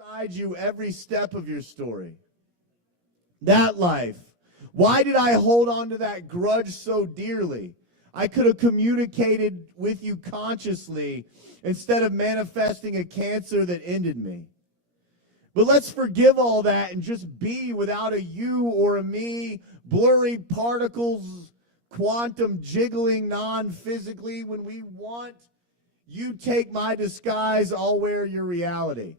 beside you every step of your story. That life. Why did I hold on to that grudge so dearly? I could have communicated with you consciously instead of manifesting a cancer that ended me. But let's forgive all that and just be without a you or a me, blurry particles, quantum jiggling non-physically. When we want, you take my disguise, I'll wear your reality.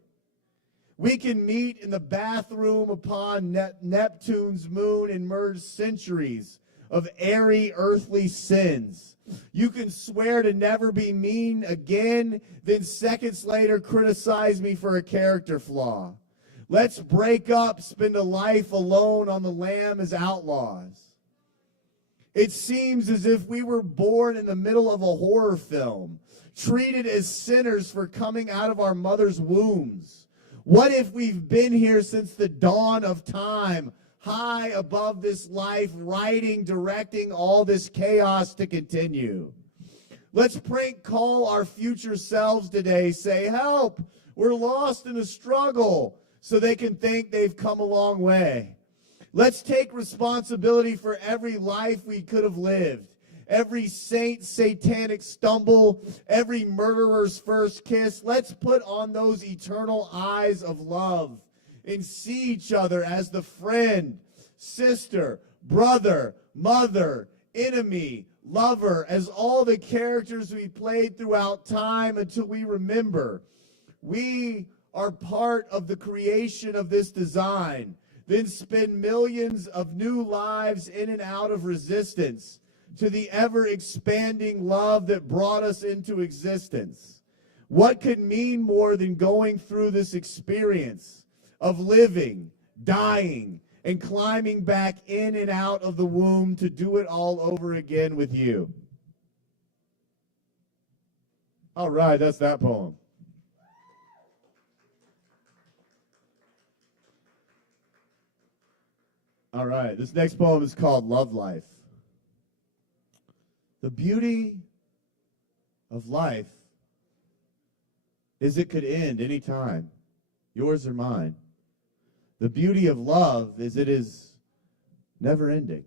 We can meet in the bathroom upon Neptune's moon and merge centuries of airy earthly sins. You can swear to never be mean again, then seconds later criticize me for a character flaw. Let's break up, spend a life alone on the lam as outlaws. It seems as if we were born in the middle of a horror film, treated as sinners for coming out of our mother's wombs. What if we've been here since the dawn of time, high above this life, writing, directing all this chaos to continue? Let's prank call our future selves today, say, help, we're lost in a struggle, so they can think they've come a long way. Let's take responsibility for every life we could have lived, every saint's satanic stumble, every murderer's first kiss. Let's put on those eternal eyes of love and see each other as the friend, sister, brother, mother, enemy, lover, as all the characters we played throughout time until we remember we are part of the creation of this design, then spend millions of new lives in and out of resistance to the ever-expanding love that brought us into existence. What could mean more than going through this experience of living, dying, and climbing back in and out of the womb to do it all over again with you? All right, that's that poem. All right, this next poem is called Love Life. The beauty of life is it could end any time, yours or mine. The beauty of love is it is never ending.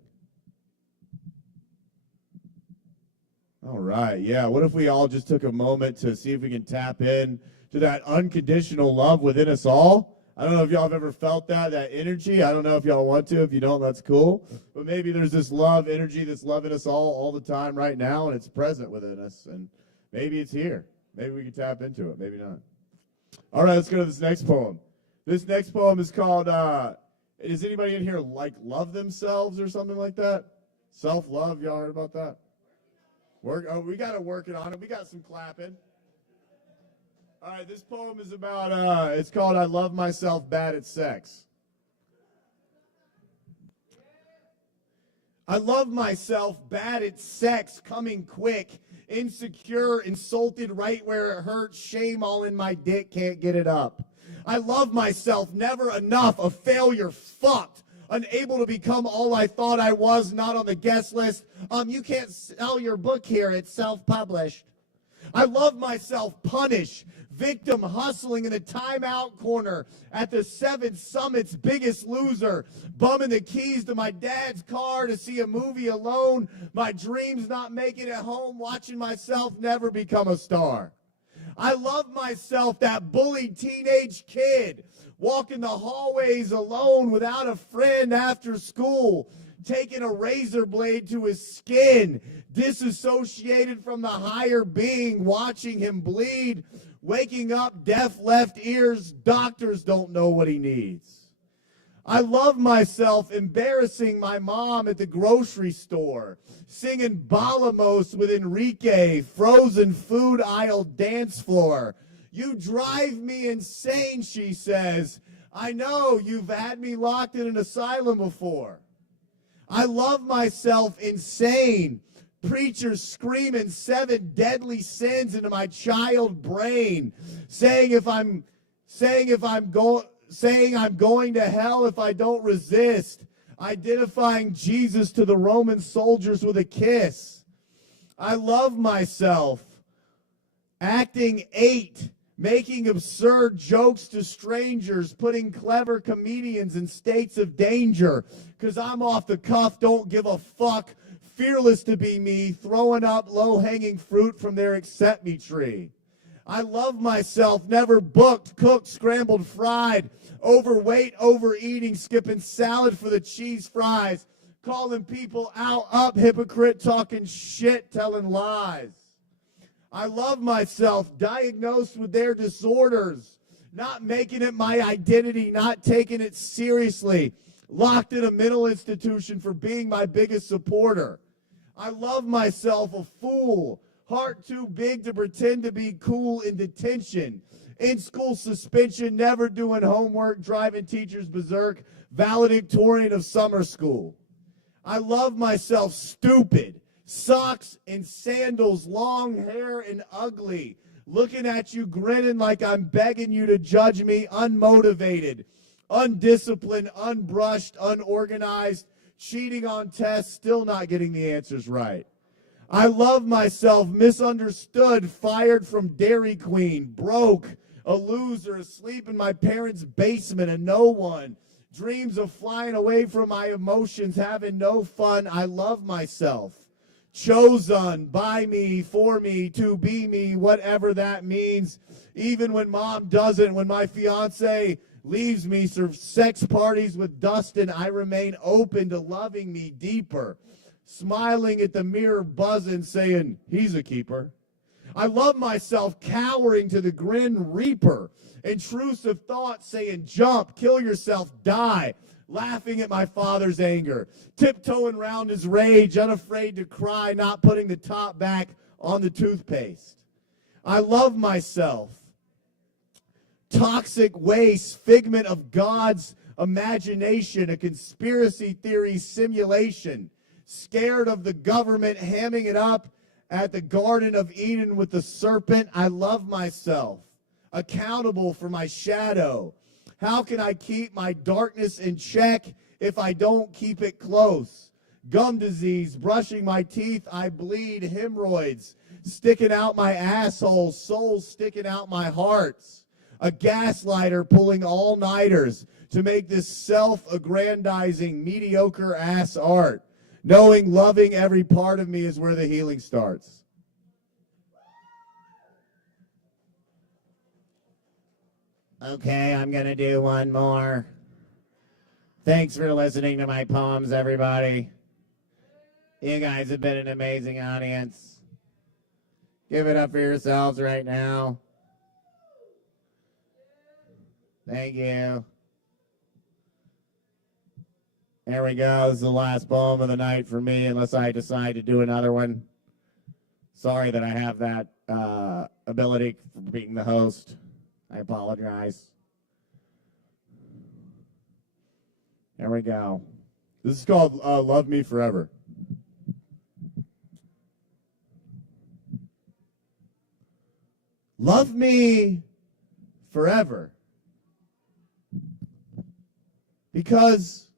All right, yeah, what if we all just took a moment to see if we can tap in to that unconditional love within us all? I don't know if y'all have ever felt that energy. I don't know if y'all want to. If you don't, that's cool. But maybe there's this love energy that's loving us all the time right now, and it's present within us. And maybe it's here. Maybe we can tap into it. Maybe not. All right, let's go to this next poem. This next poem is called, does anybody in here love themselves or something like that? Self-love, y'all heard about that? We got to work it on it. We got some clapping. All right, this poem is about, it's called I Love Myself Bad at Sex. I love myself bad at sex, coming quick, insecure, insulted right where it hurts, shame all in my dick, can't get it up. I love myself, never enough, a failure, fucked, unable to become all I thought I was, not on the guest list. You can't sell your book here, it's self-published. I love myself, punished, victim hustling in the timeout corner at the 7th Summit's Biggest Loser, bumming the keys to my dad's car to see a movie alone, my dreams not making it home, watching myself never become a star. I love myself, that bullied teenage kid, walking the hallways alone without a friend after school, taking a razor blade to his skin, disassociated from the higher being, watching him bleed, waking up deaf left ears, doctors don't know what he needs. I love myself, embarrassing my mom at the grocery store, singing Balamos with Enrique, frozen food aisle dance floor. You drive me insane, she says. I know, you've had me locked in an asylum before. I love myself, insane. Preachers screaming 7 deadly sins into my child brain, saying I'm going to hell if I don't resist, identifying Jesus to the Roman soldiers with a kiss. I love myself, acting 8 making absurd jokes to strangers, putting clever comedians in states of danger, because I'm off the cuff, don't give a fuck, fearless to be me, throwing up low-hanging fruit from their accept me tree. I love myself, never booked, cooked, scrambled, fried, overweight, overeating, skipping salad for the cheese fries, calling people out, up, hypocrite, talking shit, telling lies. I love myself, diagnosed with their disorders, not making it my identity, not taking it seriously, locked in a mental institution for being my biggest supporter. I love myself, a fool, heart too big to pretend to be cool in detention, in school suspension, never doing homework, driving teachers berserk, valedictorian of summer school. I love myself, stupid, socks and sandals, long hair and ugly, looking at you grinning like I'm begging you to judge me, unmotivated, undisciplined, unbrushed, unorganized, cheating on tests, still not getting the answers right. I love myself, misunderstood, fired from Dairy Queen, broke, a loser, asleep in my parents' basement, a no one, dreams of flying away from my emotions, having no fun. I love myself. Chosen by me, for me, to be me, whatever that means. Even when mom doesn't, when my fiance leaves me, serve sex parties with Dustin, I remain open to loving me deeper. Smiling at the mirror, buzzing, saying, he's a keeper. I love myself, cowering to the grin reaper. Intrusive thoughts saying, jump, kill yourself, die. Laughing at my father's anger, tiptoeing around his rage, unafraid to cry, not putting the top back on the toothpaste. I love myself. Toxic waste, figment of God's imagination, a conspiracy theory simulation, scared of the government hamming it up at the Garden of Eden with the serpent. I love myself. Accountable for my shadow. How can I keep my darkness in check if I don't keep it close? Gum disease, brushing my teeth, I bleed, hemorrhoids, sticking out my asshole, soul sticking out my hearts. A gaslighter pulling all-nighters to make this self-aggrandizing, mediocre-ass art. Knowing, loving every part of me is where the healing starts. Okay, I'm going to do one more. Thanks for listening to my poems, everybody. You guys have been an amazing audience. Give it up for yourselves right now. Thank you. There we go. This is the last poem of the night for me, unless I decide to do another one. Sorry that I have that ability for being the host. I apologize. There we go. This is called Love Me Forever. Love me forever. Because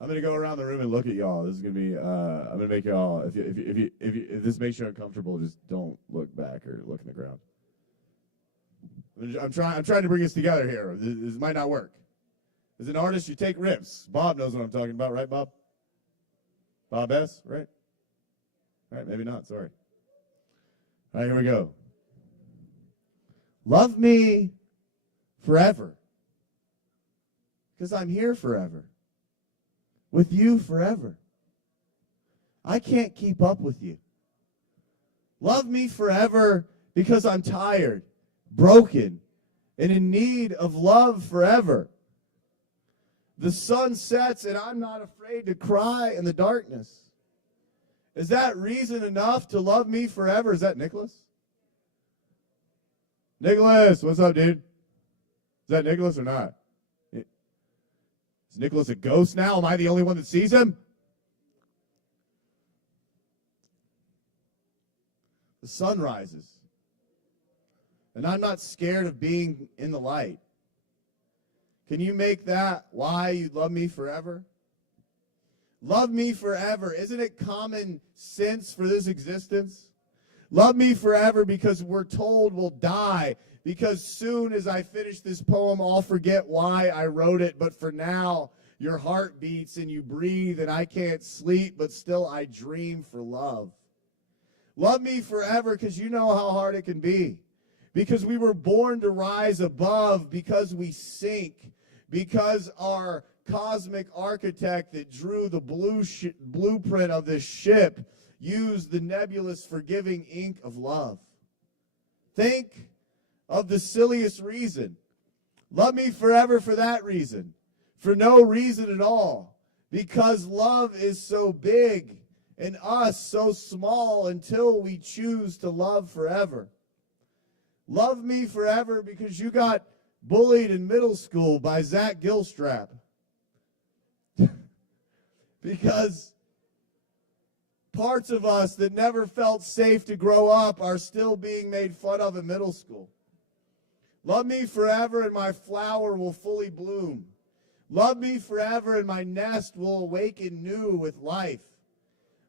I'm going to go around the room and look at y'all. This is going to be, I'm going to make y'all, if this makes you uncomfortable, just don't look back or look in the ground. I'm trying to bring us together here. This might not work. As an artist, you take risks. Bob knows what I'm talking about, right, Bob? Bob S., right? All right, maybe not, sorry. All right, here we go. Love me forever. Because I'm here forever. With you forever. I can't keep up with you. Love me forever because I'm tired, broken, and in need of love forever. The sun sets and I'm not afraid to cry in the darkness. Is that reason enough to love me forever? Is that Nicholas? Nicholas, what's up, dude? Is that Nicholas or not? Is Nicholas a ghost now? Am I the only one that sees him? The sun rises. And I'm not scared of being in the light. Can you make that why you love me forever? Love me forever. Isn't it common sense for this existence? Love me forever because we're told we'll die. Because soon as I finish this poem, I'll forget why I wrote it. But for now, your heart beats and you breathe and I can't sleep, but still I dream for love. Love me forever because you know how hard it can be. Because we were born to rise above, because we sink, because our cosmic architect that drew the blueprint of this ship used the nebulous forgiving ink of love. Think of the silliest reason. Love me forever for that reason. For no reason at all. Because love is so big and us so small until we choose to love forever. Love me forever because you got bullied in middle school by Zach Gilstrap. Because parts of us that never felt safe to grow up are still being made fun of in middle school. Love me forever and my flower will fully bloom. Love me forever and my nest will awaken new with life.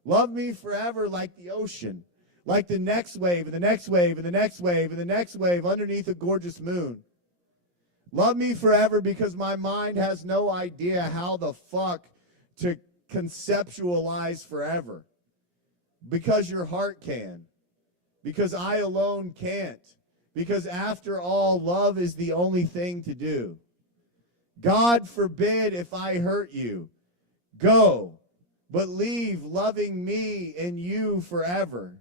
Love me forever like the ocean, like the next wave and the next wave and the next wave and the next wave underneath a gorgeous moon. Love me forever because my mind has no idea how the fuck to conceptualize forever. Because your heart can. Because I alone can't. Because after all, love is the only thing to do. God forbid if I hurt you. Go, but leave loving me and you forever.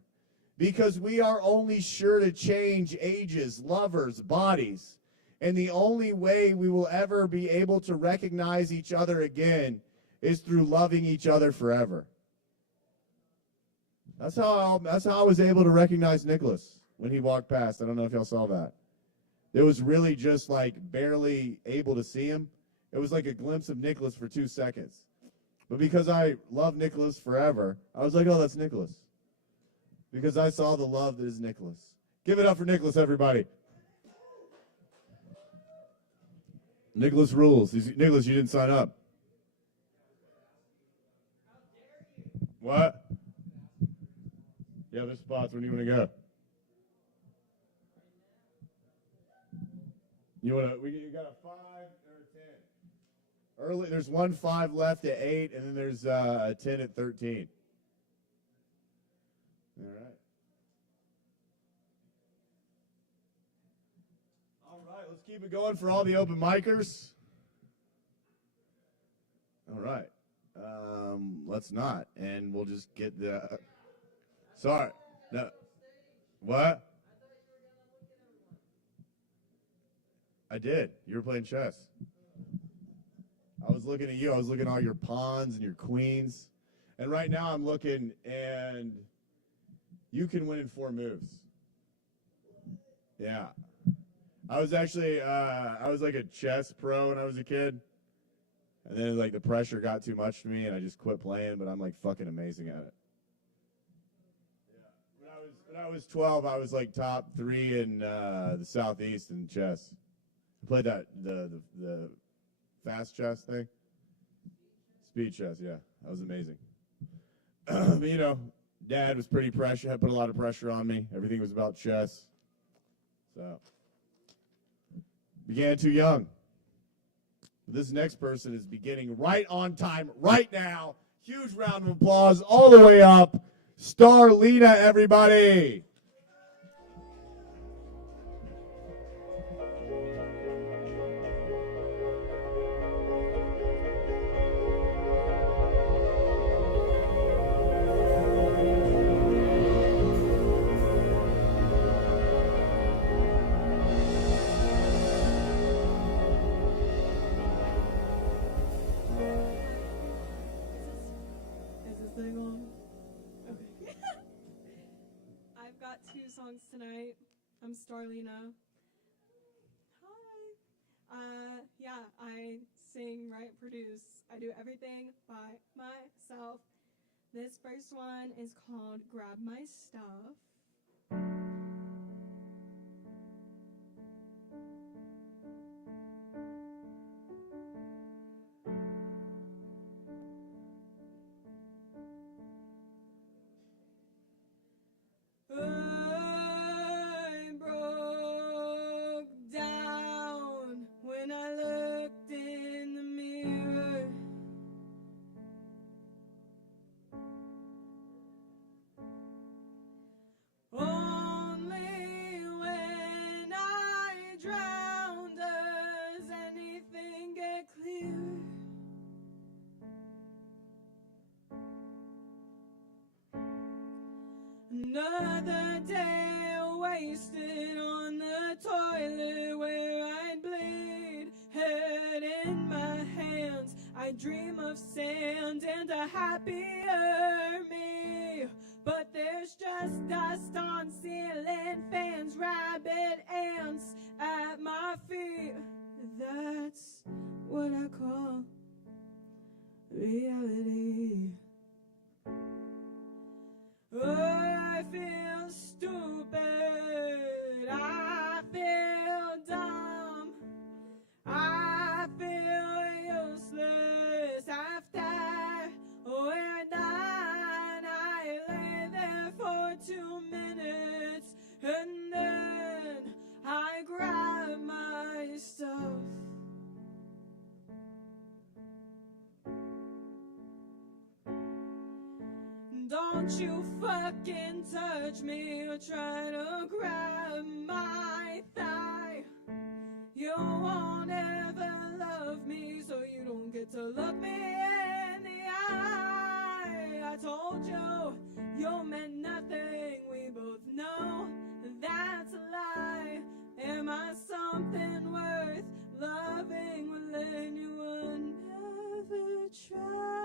Because we are only sure to change ages, lovers, bodies. And the only way we will ever be able to recognize each other again is through loving each other forever. That's how I was able to recognize Nicholas when he walked past. I don't know if y'all saw that. It was really just like barely able to see him. It was like a glimpse of Nicholas for 2 seconds. But because I love Nicholas forever, I was like, oh, that's Nicholas. Because I saw the love that is Nicholas. Give it up for Nicholas, everybody. Nicholas rules. Nicholas, you didn't sign up. What? Yeah, there's spots. When do you want to go? You got a 5 or a 10? Early, there's 1 5 left at 8, and then there's a 10 at 13. All right. All right, let's keep it going for all the open micers. All right. Let's not, and we'll just get the. Sorry. No. What? I did. You were playing chess. I was looking at you. I was looking at all your pawns and your queens. And right now I'm looking, and you can win in 4 moves. Yeah. I was actually, I was like a chess pro when I was a kid. And then like the pressure got too much for me, and I just quit playing, but I'm like fucking amazing at it. Yeah. When I was 12, I was like top 3 in the Southeast in chess. I played that, the fast chess thing. Speed chess, yeah. That was amazing. But, you know, Dad was pretty pressure, had put a lot of pressure on me. Everything was about chess. So, began too young. This next person is beginning right on time, right now. Huge round of applause all the way up. Starlina, everybody. Tonight. I'm Starlina. Hi. Yeah, I sing, write, produce. I do everything by myself. This first one is called Grab My Stuff. clearer. Only when I drown does anything get clear. Another day wasted on the toilet where I'd bleed, head in my hands. I dream of sand and a happier me. But there's just dust on ceiling fans, rabbit ants at my feet. That's what I call reality. I feel stupid, I feel dumb, I feel useless after we're done. I lay there for 2 minutes and then I grab my stuff. Don't you fucking touch me or try to grab my thigh. You won't ever love me, so you don't get to look me in the eye. I told you, you meant nothing, we both know that's a lie. Am I something worth loving when you will never try?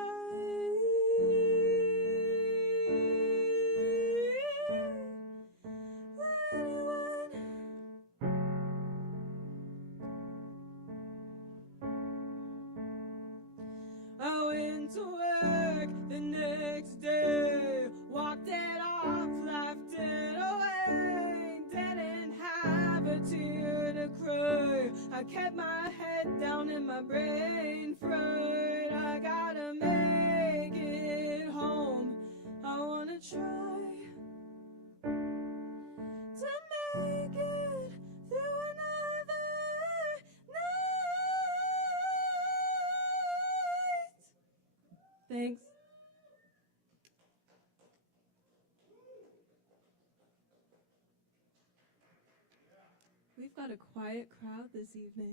I went to work the next day, walked it off, laughed it away, didn't have a tear to cry. I kept my head down and my brain fried. I gotta make it home. I wanna try to make it through another night. Thanks. We've got a quiet crowd this evening.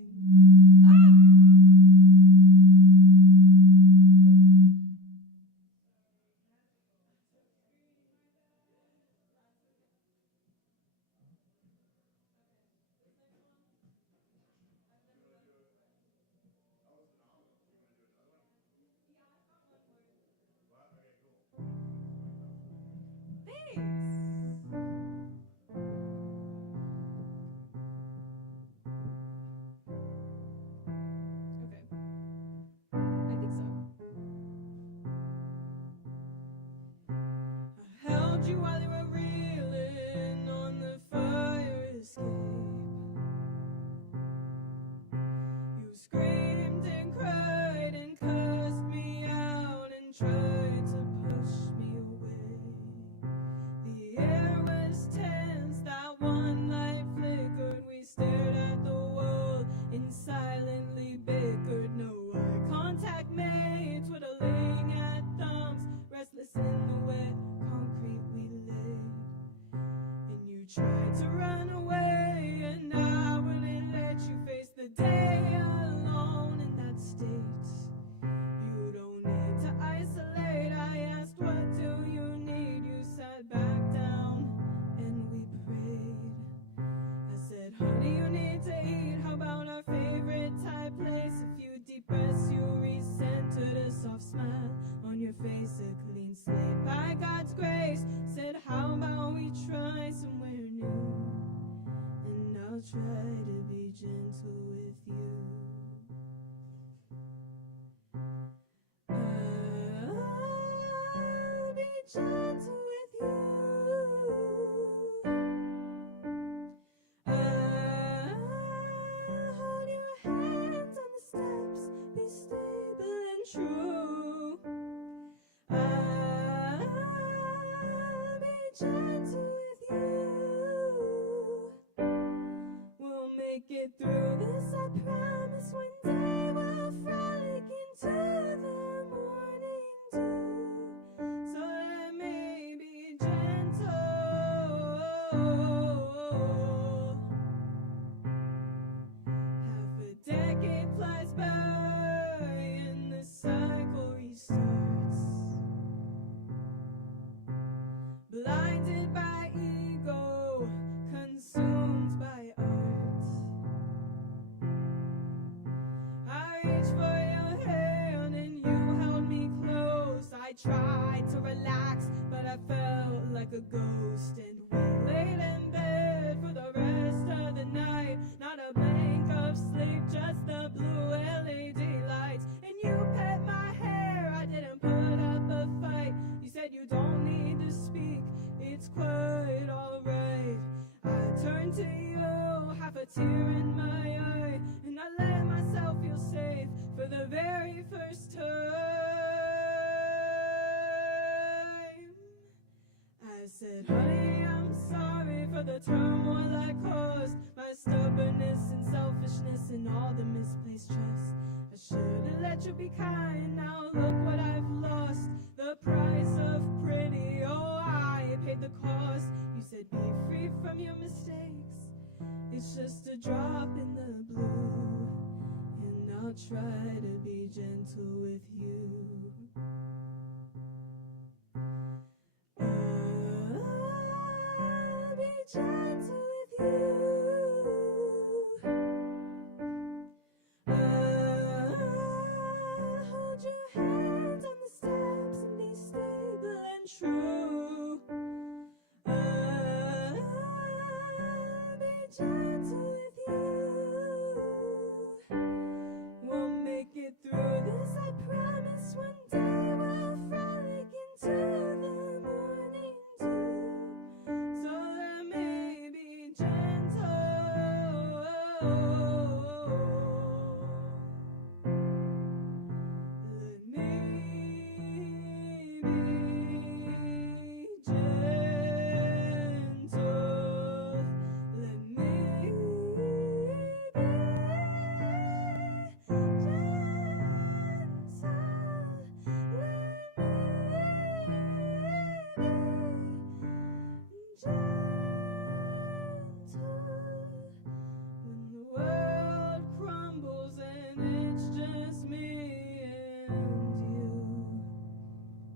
You while you were reeling on the fire escape. You screamed and cried and cussed me out and tried to push me away. The air was tense, that one light flickered. We stared at the wall and silently bickered. No eye contact made, twiddling at thumbs, restless in the wet concrete we laid. And you tried to run away, and I wouldn't let you face the day alone in that state. You don't need to isolate. I asked, what do you need? You sat back down and we prayed. I said, honey, you need to eat. How about our favorite Thai place? A few deep breaths, you recentered, a soft smile on your face, a clean slate by God's grace. Said, how about we try somewhere new? And I'll try to be gentle with you. I'll be gentle with you. I'll hold your hands on the steps, be stable and true. I'll be gentle with you. We'll make it through this, I promise. One day we'll frolic reached for your hand and you held me close. I tried to relax, but I felt like a ghost. And we laid in bed for the rest of the night. Not a blink of sleep, just the blue LED lights. And you pet my hair, I didn't put up a fight. You said you don't need to speak, it's quite alright. I turned to you, half a tear in my eye, and I let myself feel safe for the very first time. I said, honey, I'm sorry for the turmoil I caused, my stubbornness and selfishness and all the misplaced trust. I should have let you be kind, now look what I've lost. The price of pretty, oh, I paid the cost. You said be free from your mistakes, it's just a drop in the blue, and I'll try to be gentle with you. I'll be gentle with you. I'll hold your hands on the steps and be stable and true. I'll be gentle with you. We'll make it through this, I promise. One day we'll frolic into the morning dew. So let me be gentle. Let me be gentle. Let me be when the world crumbles and it's just me and you.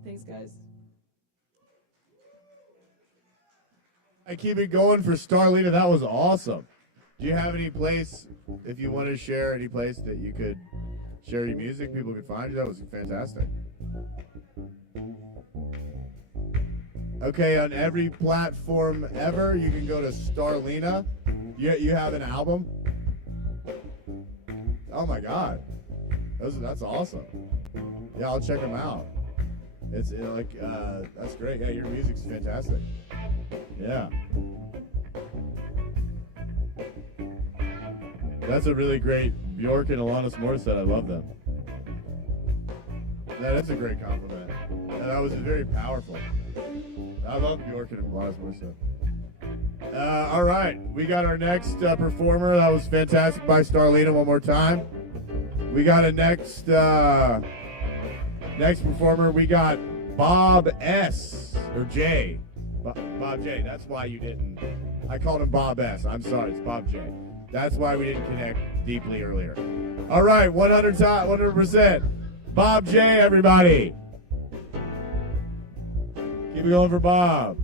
Thanks, guys. I keep it going for Starlita. That was awesome. Do you have any place, if you want to share any place that you could share your music, people could find you? That was fantastic. Okay, on every platform ever, you can go to Starlina. You have an album? Oh my God, that's awesome. Yeah, I'll check them out. It's that's great. Yeah, your music's fantastic. Yeah. That's a really great Bjork and Alanis Morissette. I love them. That's a great compliment. And that was very powerful. I love Bjork and Alanis Morissette. All right, we got our next performer. That was fantastic by Starlita. One more time. We got a next performer. We got Bob S. or J. Bob J. That's why you didn't. I called him Bob S. I'm sorry, it's Bob J. That's why we didn't connect deeply earlier. All right, 100%. Bob J, everybody. Keep it going for Bob.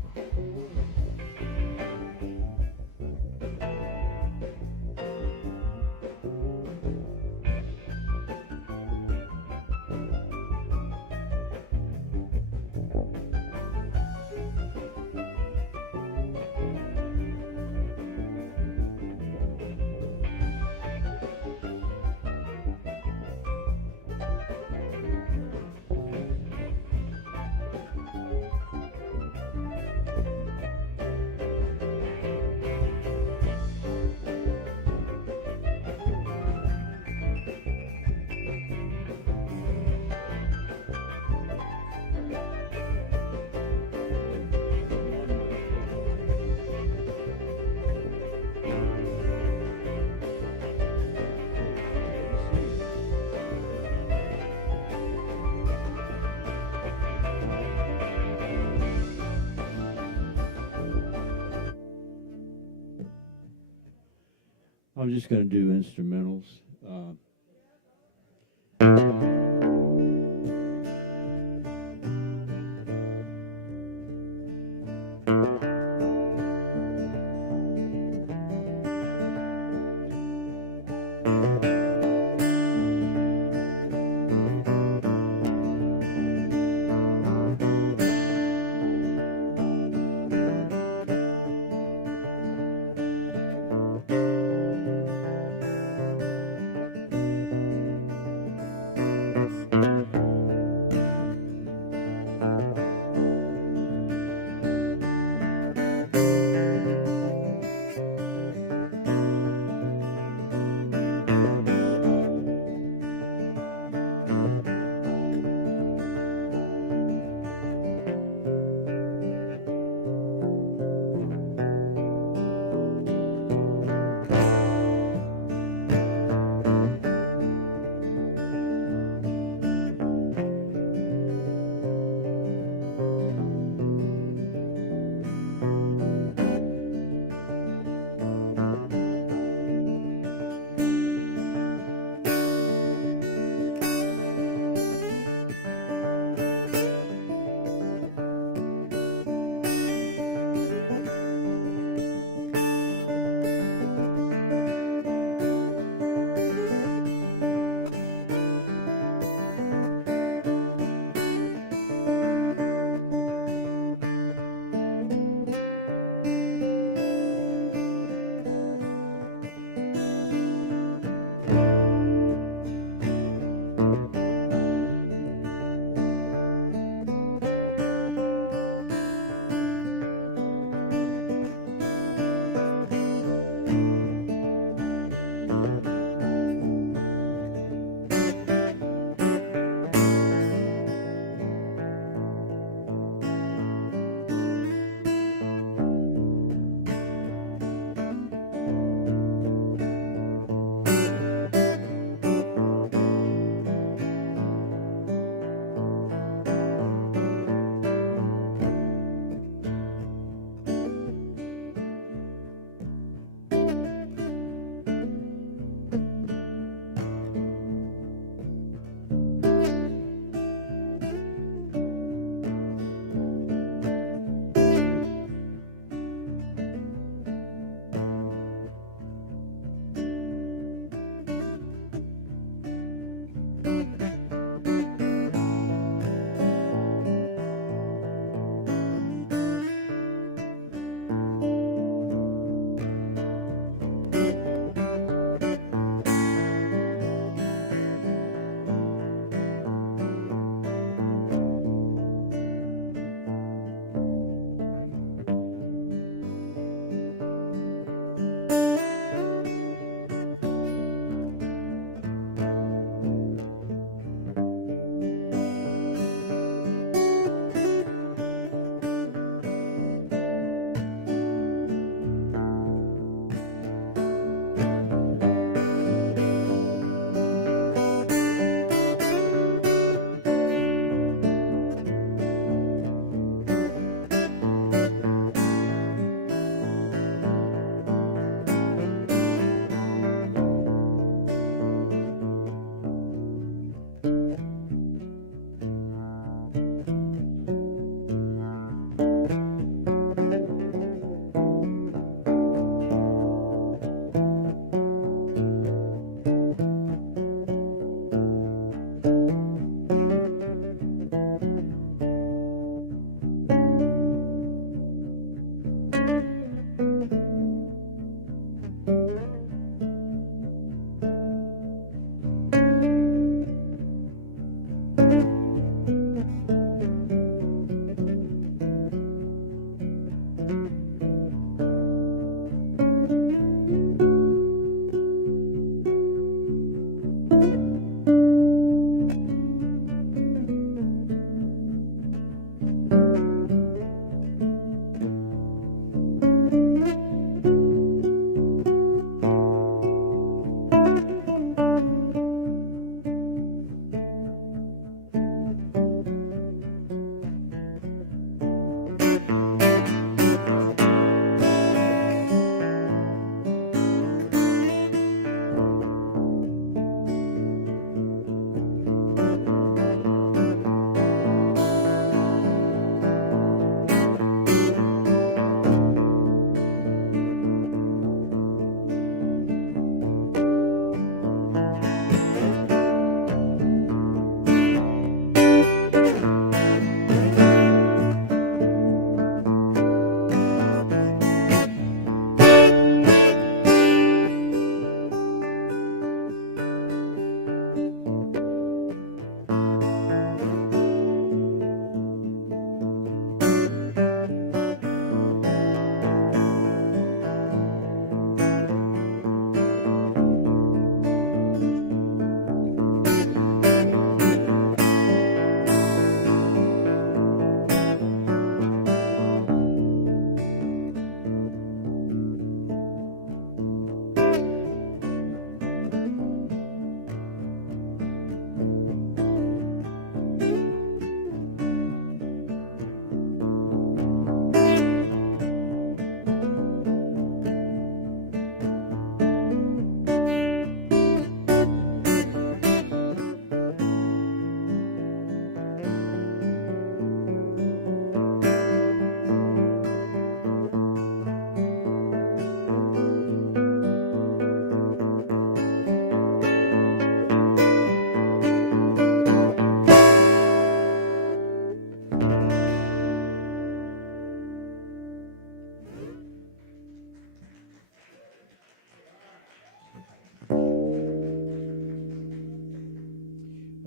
I'm just going to do instrumentals.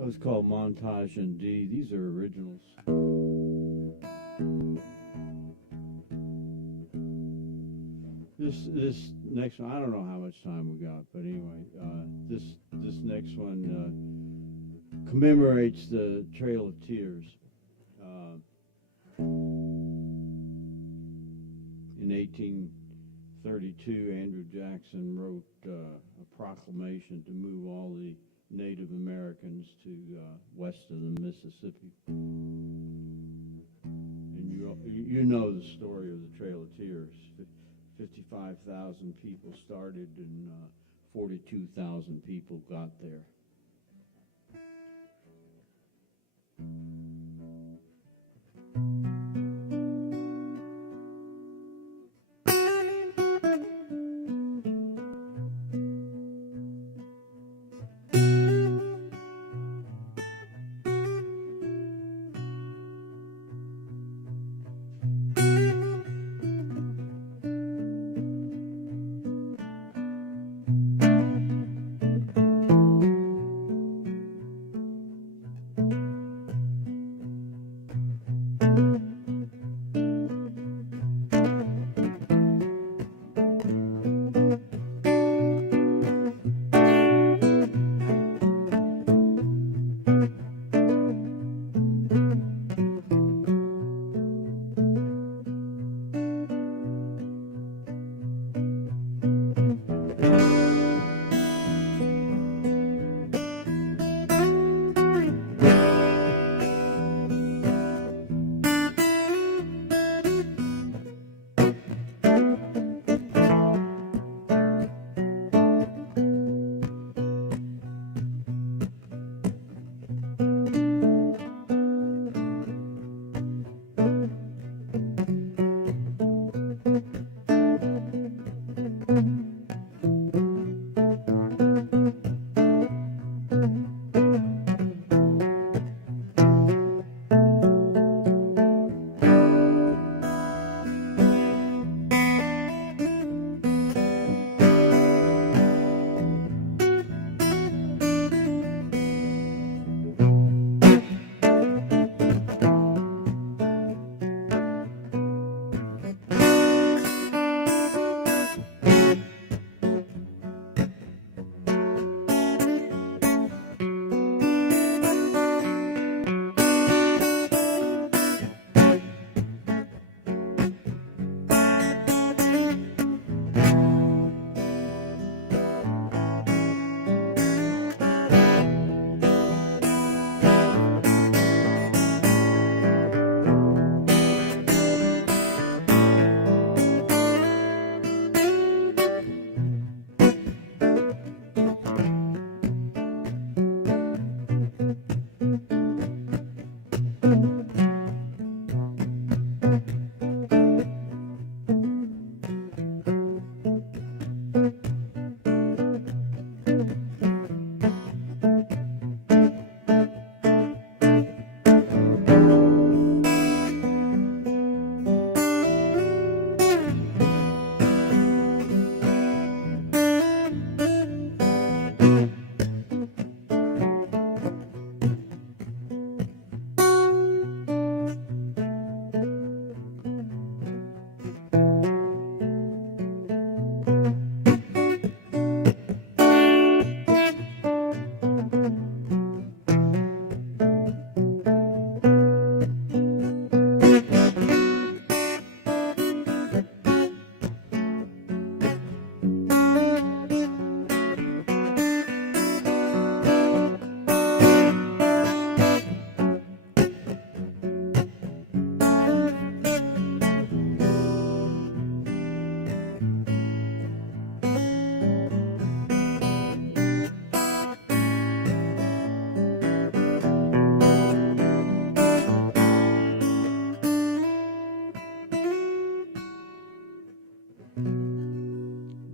That was called Montage in D. These are originals. This next one, I don't know how much time we got, but anyway, this next one commemorates the Trail of Tears. In 1832, Andrew Jackson wrote a proclamation to move all the Native Americans to west of the Mississippi. And you know the story of the Trail of Tears. 55,000 people started and 42,000 people got there.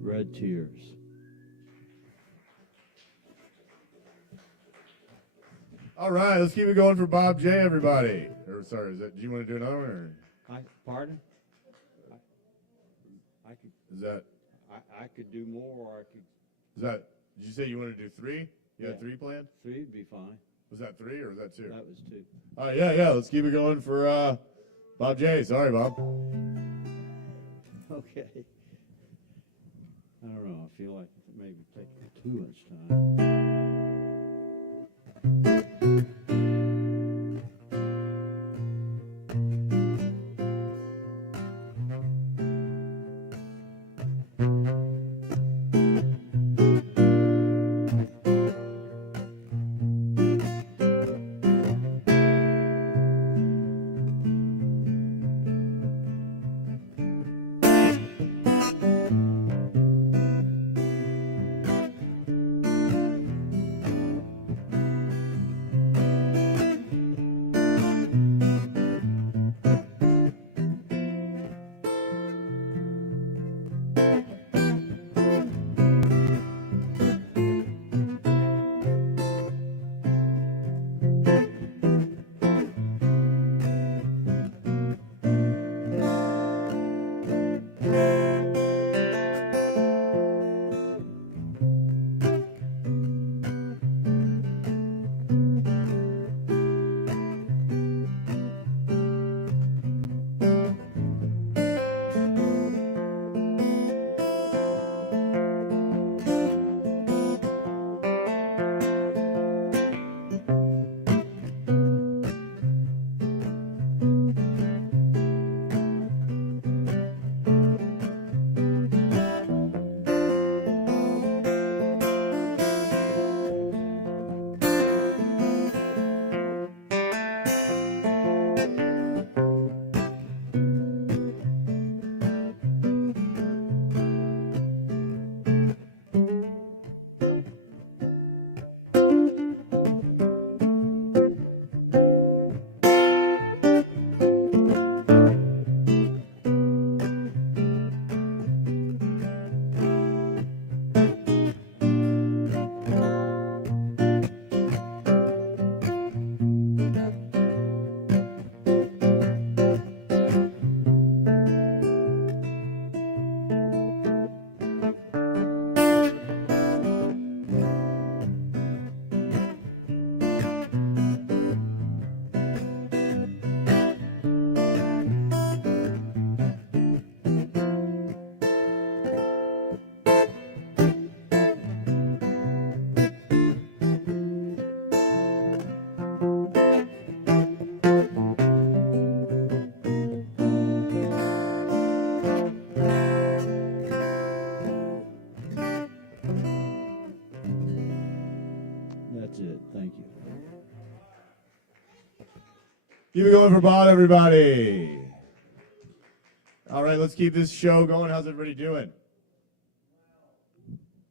Red Tears. All right, let's keep it going for Bob J, everybody. Or sorry, do you want to do another one? Or Pardon? I could. is that? I could do more, or I could. Is that? Did you say you want to do three? You Yeah. had three planned? 3 would be fine. Was that 3 or was that 2? That was 2. All right, yeah. Let's keep it going for Bob J. Sorry, Bob. Okay. I don't know. I feel like maybe taking too much time. That's it. Thank you. Keep it going for Bob, everybody. All right, let's keep this show going. How's everybody doing?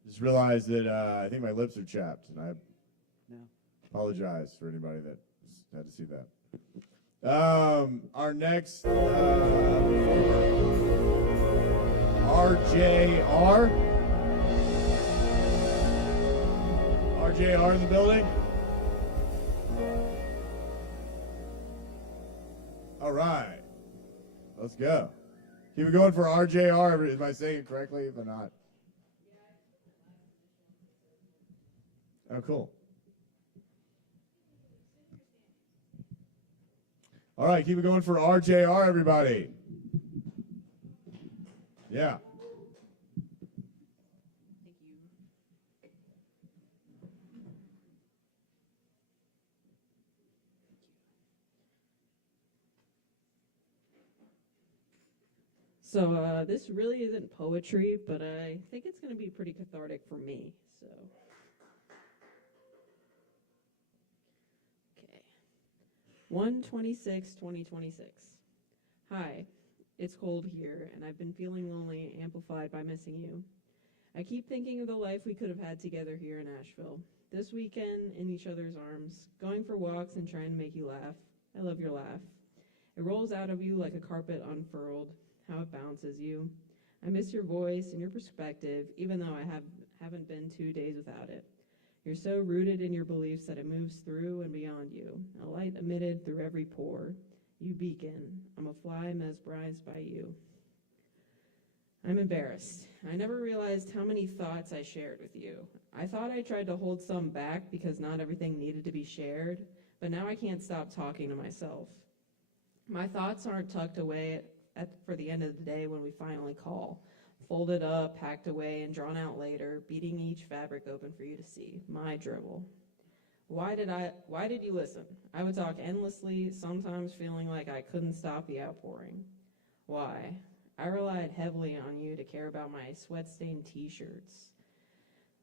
Just realized that I think my lips are chapped, and I apologize for anybody that had to see that. Our next RJR. RJR in the building. All right. Let's go. Keep it going for RJR. Am I saying it correctly? If I'm not. Oh, cool. All right, keep it going for RJR, everybody. Yeah. So this really isn't poetry, but I think it's going to be pretty cathartic for me. So, okay. 1/26/2026. Hi, it's cold here, and I've been feeling lonely, amplified by missing you. I keep thinking of the life we could have had together here in Asheville. This weekend, in each other's arms, going for walks and trying to make you laugh. I love your laugh. It rolls out of you like a carpet unfurled. How it bounces you. I miss your voice and your perspective, even though I haven't been 2 days without it. You're so rooted in your beliefs that it moves through and beyond you, a light emitted through every pore. You beacon. I'm a fly mesmerized by you. I'm embarrassed. I never realized how many thoughts I shared with you. I thought I tried to hold some back because not everything needed to be shared, but now I can't stop talking to myself. My thoughts aren't tucked away for the end of the day when we finally call. Folded up, packed away, and drawn out later, beating each fabric open for you to see. My dribble. Why did you listen? I would talk endlessly, sometimes feeling like I couldn't stop the outpouring. Why? I relied heavily on you to care about my sweat-stained t-shirts.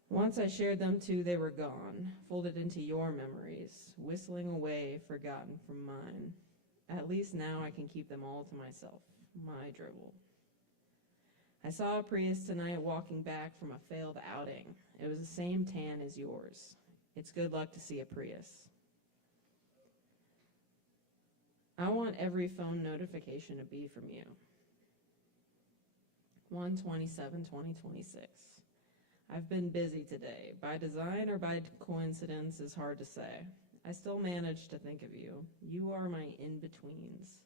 Once I shared them too, they were gone, folded into your memories, whistling away, forgotten from mine. At least now I can keep them all to myself. My dribble. I saw a Prius tonight walking back from a failed outing. It was the same tan as yours. It's good luck to see a Prius. I want every phone notification to be from you. 1/27/2026. I've been busy today. By design or by coincidence is hard to say. I still manage to think of you. You are my in-betweens.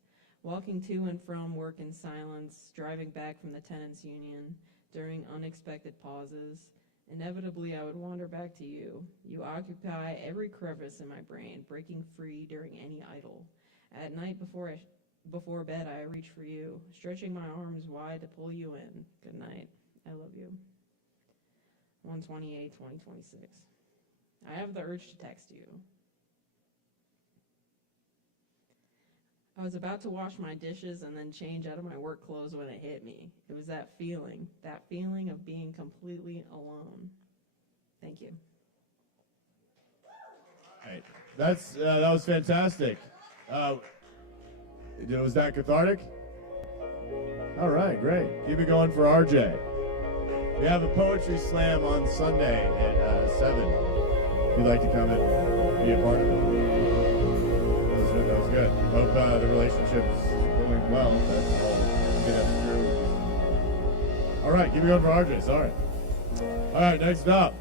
Walking to and from work in silence, driving back from the tenants' union, during unexpected pauses, inevitably I would wander back to you. You occupy every crevice in my brain, breaking free during any idle. At night before bed, I reach for you, stretching my arms wide to pull you in. Good night. I love you. 1/28/2026. I have the urge to text you. I was about to wash my dishes and then change out of my work clothes when it hit me. It was that feeling of being completely alone. Thank you. All right. That was fantastic. Was that cathartic? All right, great. Keep it going for RJ. We have a poetry slam on Sunday at 7. If you'd like to come and be a part of it. That was good. Hope the relationship's going well. That's all. That's true. All right, keep it going for RJ. Sorry. All right, next up.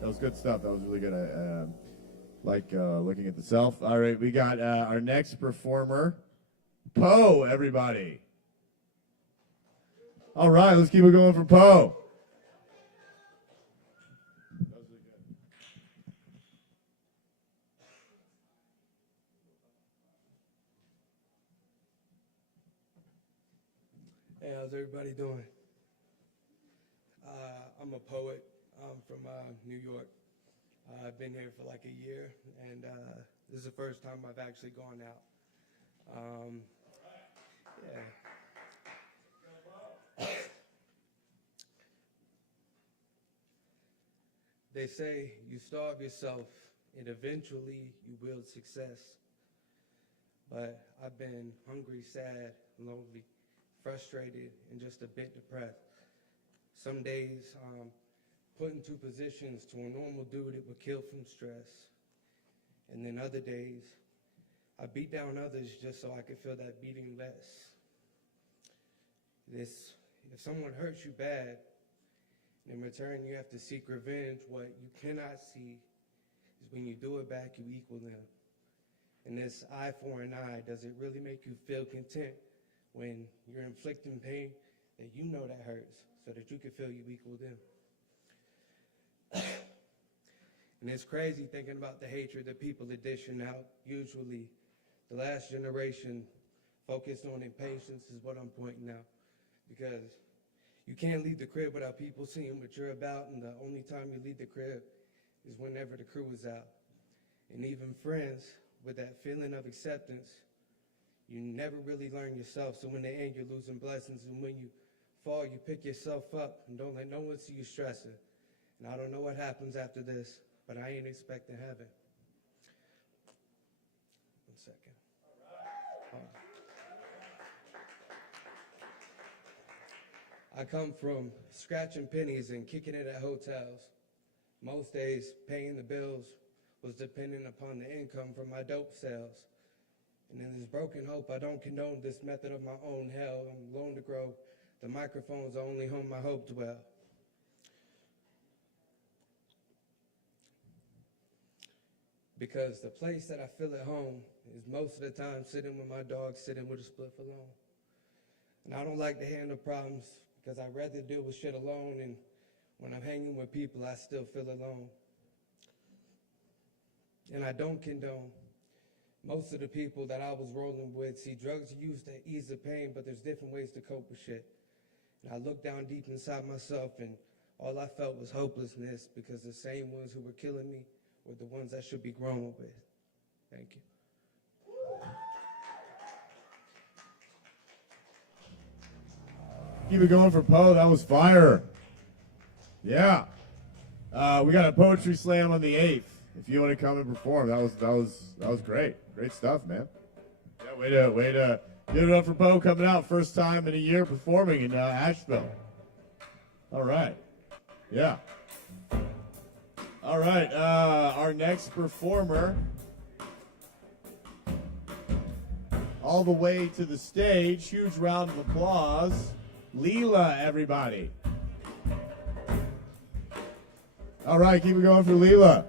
That was good stuff. That was really good. I like looking at the self. All right, we got our next performer, Poe, everybody. All right, let's keep it going for Poe. Hey, how's everybody doing? I'm a poet. I'm from New York. I've been here for like a year, and this is the first time I've actually gone out. Yeah. They say you starve yourself, and eventually you wield success. But I've been hungry, sad, lonely, frustrated, and just a bit depressed. Some days, put into positions to a normal dude, it would kill from stress. And then other days, I beat down others just so I could feel that beating less. If someone hurts you bad, in return you have to seek revenge, what you cannot see is when you do it back, you equal them. And this eye for an eye, does it really make you feel content when you're inflicting pain that you know that hurts, so that you can feel you equal them? And it's crazy thinking about the hatred that people are dishing out. Usually, the last generation focused on impatience is what I'm pointing out, because you can't leave the crib without people seeing what you're about, and the only time you leave the crib is whenever the crew is out. And even friends, with that feeling of acceptance, you never really learn yourself, so in the end you're losing blessings, and when you fall, you pick yourself up and don't let no one see you stressing. And I don't know what happens after this, but I ain't expecting heaven. 1 second. I come from scratching pennies and kicking it at hotels. Most days, paying the bills was dependent upon the income from my dope sales. And in this broken hope, I don't condone this method of my own hell. I'm lone to grow. The microphone's the only home my hope dwell. Because the place that I feel at home is most of the time sitting with my dog, sitting with a spliff alone. And I don't like to handle problems because I'd rather deal with shit alone. And When I'm hanging with people, I still feel alone. And I don't condone. Most of the people that I was rolling with, see, drugs are used to ease the pain, but there's different ways to cope with shit. And I looked down deep inside myself, and all I felt was hopelessness, because the same ones who were killing me were the ones I should be growing with. Thank you. Keep it going for Poe. That was fire. Yeah. We got a poetry slam on the 8th. If you want to come and perform, that was great. Great stuff, man. Yeah, way to give it up for Poe coming out first time in a year performing in Asheville. All right. Yeah. All right. Our next performer, all the way to the stage. Huge round of applause. Leela, everybody. All right, keep it going for Leela.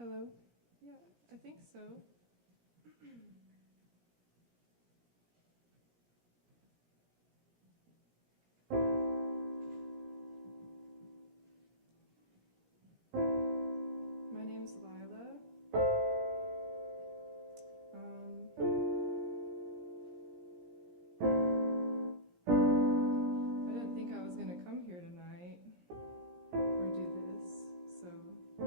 Hello? Yeah, I think so. My name's Lila. I didn't think I was going to come here tonight or do this, so I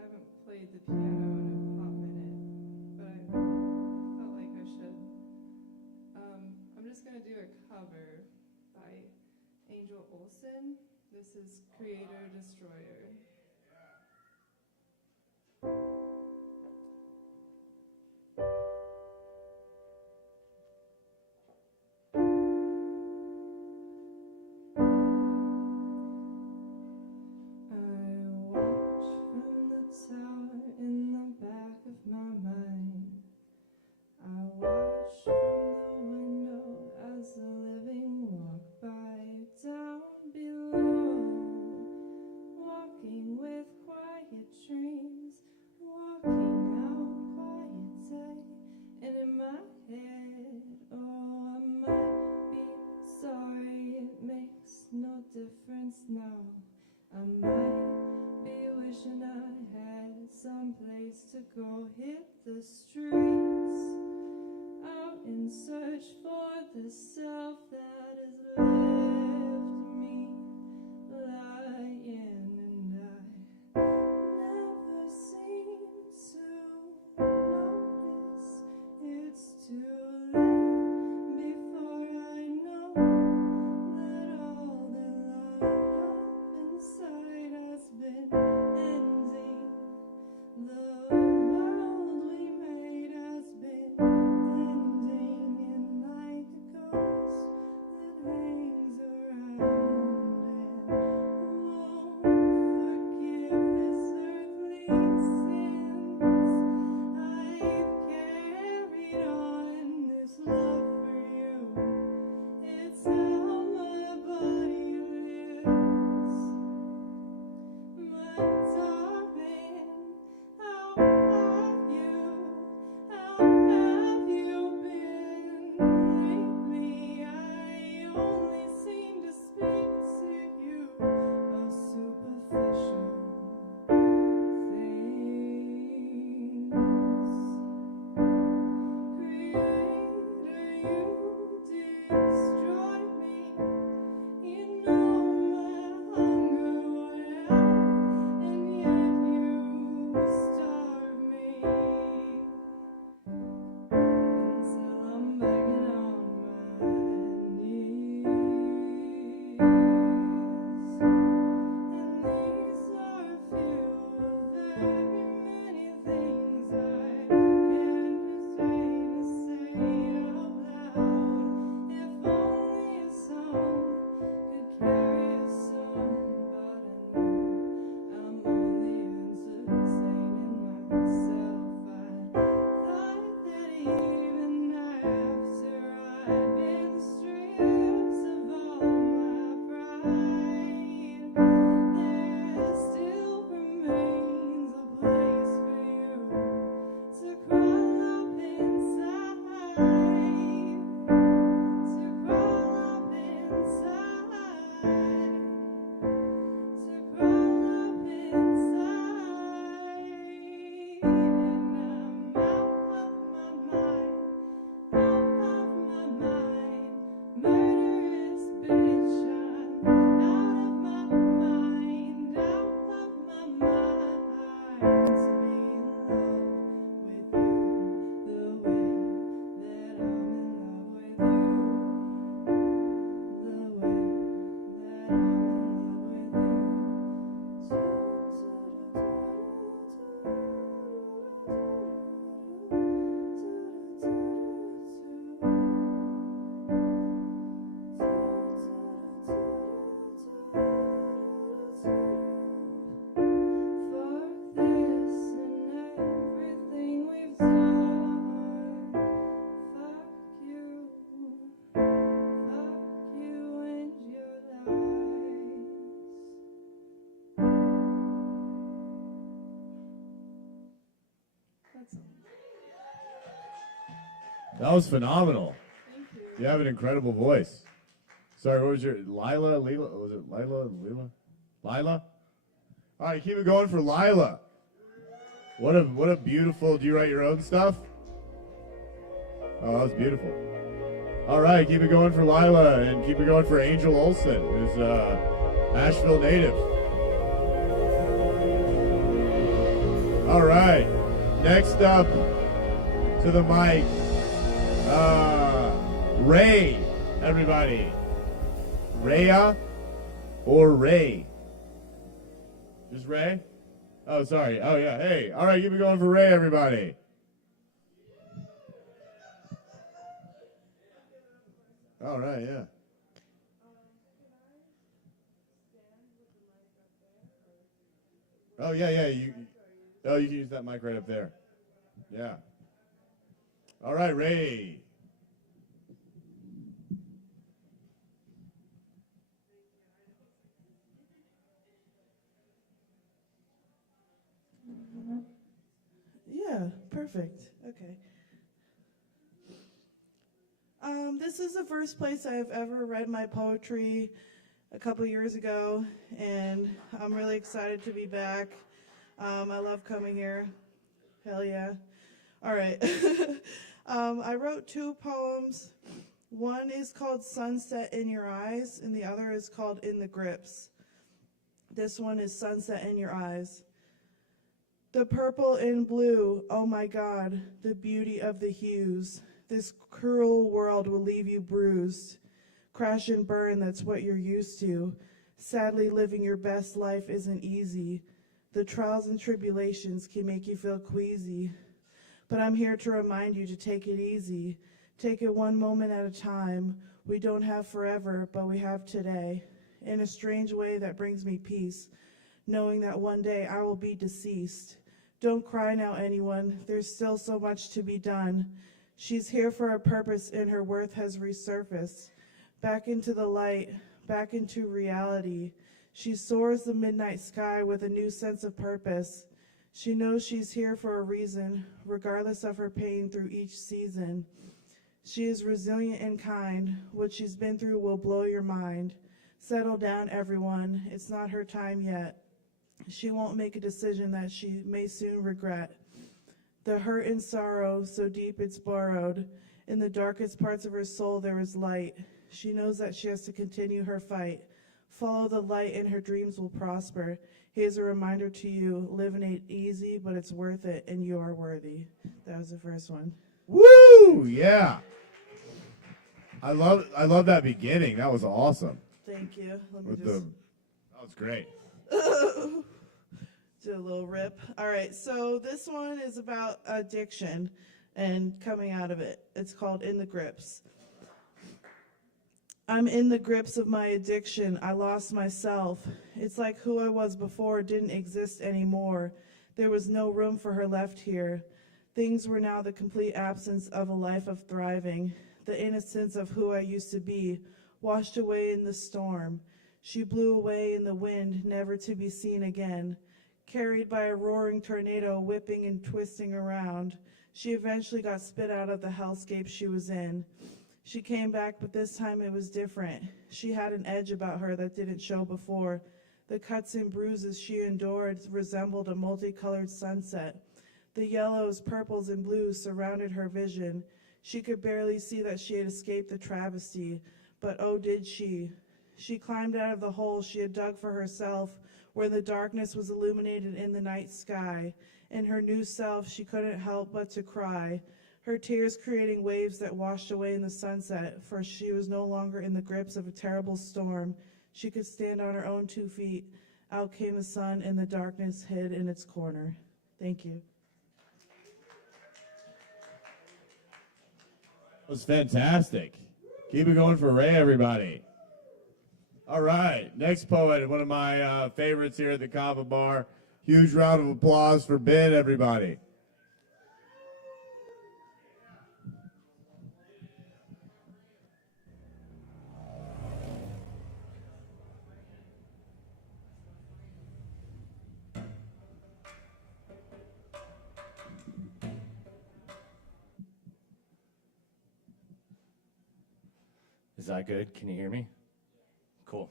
haven't played the piano in a hot minute, but I felt like I should. I'm just going to do a cover by Angel Olsen. This is Creator Destroyer. In the back of my mind, I watch from the window as the living walk by down below, walking with quiet dreams, walking out quiet day, and in my head, oh, I might be sorry, it makes no difference now. I might be wishing I had some place to go, hit the streets, out in search for the self that is left me lying, and I never seem to notice it's too late before I know that all the love inside has been ending. The world we made has been ending, and like a ghost that hangs That was phenomenal. Thank you. You have an incredible voice. Sorry, what was your Lila? Was it Lila? Lila? All right, keep it going for Lila. What a beautiful. Do you write your own stuff? Oh, that was beautiful. All right, keep it going for Lila, and keep it going for Angel Olsen, who's Asheville native. All right, next up to the mic, Ray, everybody. Rhea or Ray? Just Ray? Oh, sorry. Oh, yeah. Hey. All right, keep it going for Ray, everybody. All right, yeah. Oh, yeah. You can use that mic right up there. Yeah. All right, Ray. Yeah, perfect. Okay. This is the first place I've ever read my poetry a couple years ago, and I'm really excited to be back. I love coming here. Hell yeah. All right. I wrote 2 poems. One is called Sunset in Your Eyes, and the other is called In the Grips. This one is Sunset in Your Eyes. The purple and blue, oh my God, the beauty of the hues. This cruel world will leave you bruised. Crash and burn, that's what you're used to. Sadly, living your best life isn't easy. The trials and tribulations can make you feel queasy. But I'm here to remind you to take it easy. Take it one moment at a time. We don't have forever, but we have today. In a strange way that brings me peace, knowing that one day I will be deceased. Don't cry now, anyone. There's still so much to be done. She's here for a purpose and her worth has resurfaced. Back into the light, back into reality. She soars the midnight sky with a new sense of purpose. She knows she's here for a reason, regardless of her pain through each season. She is resilient and kind. What she's been through will blow your mind. Settle down, everyone. It's not her time yet. She won't make a decision that she may soon regret. The hurt and sorrow, so deep it's borrowed. In the darkest parts of her soul there is light. She knows that she has to continue her fight. Follow the light and her dreams will prosper. Here's a reminder to you, living ain't easy, but it's worth it, and you are worthy. That was the first one. Woo! Yeah. I love that beginning. That was awesome. Thank you. Let me That was great. do a little rip. All right, so this one is about addiction and coming out of it. It's called In the Grips. I'm in the grips of my addiction. I lost myself. It's like who I was before didn't exist anymore. There was no room for her left here. Things were now the complete absence of a life of thriving. The innocence of who I used to be, washed away in the storm. She blew away in the wind, never to be seen again. Carried by a roaring tornado, whipping and twisting around. She eventually got spit out of the hellscape she was in. She came back, but this time it was different. She had an edge about her that didn't show before. The cuts and bruises she endured resembled a multicolored sunset. The yellows, purples, and blues surrounded her vision. She could barely see that she had escaped the travesty, but oh did she. She climbed out of the hole she had dug for herself, where the darkness was illuminated in the night sky. In her new self, she couldn't help but to cry, her tears creating waves that washed away in the sunset, for she was no longer in the grips of a terrible storm. She could stand on her own 2 feet. Out came the sun, and the darkness hid in its corner. Thank you. That was fantastic. Keep it going for Ray, everybody. All right, next poet, one of my favorites here at the Kava bar. Huge round of applause for Ben, everybody. Is that good? Can you hear me? Cool.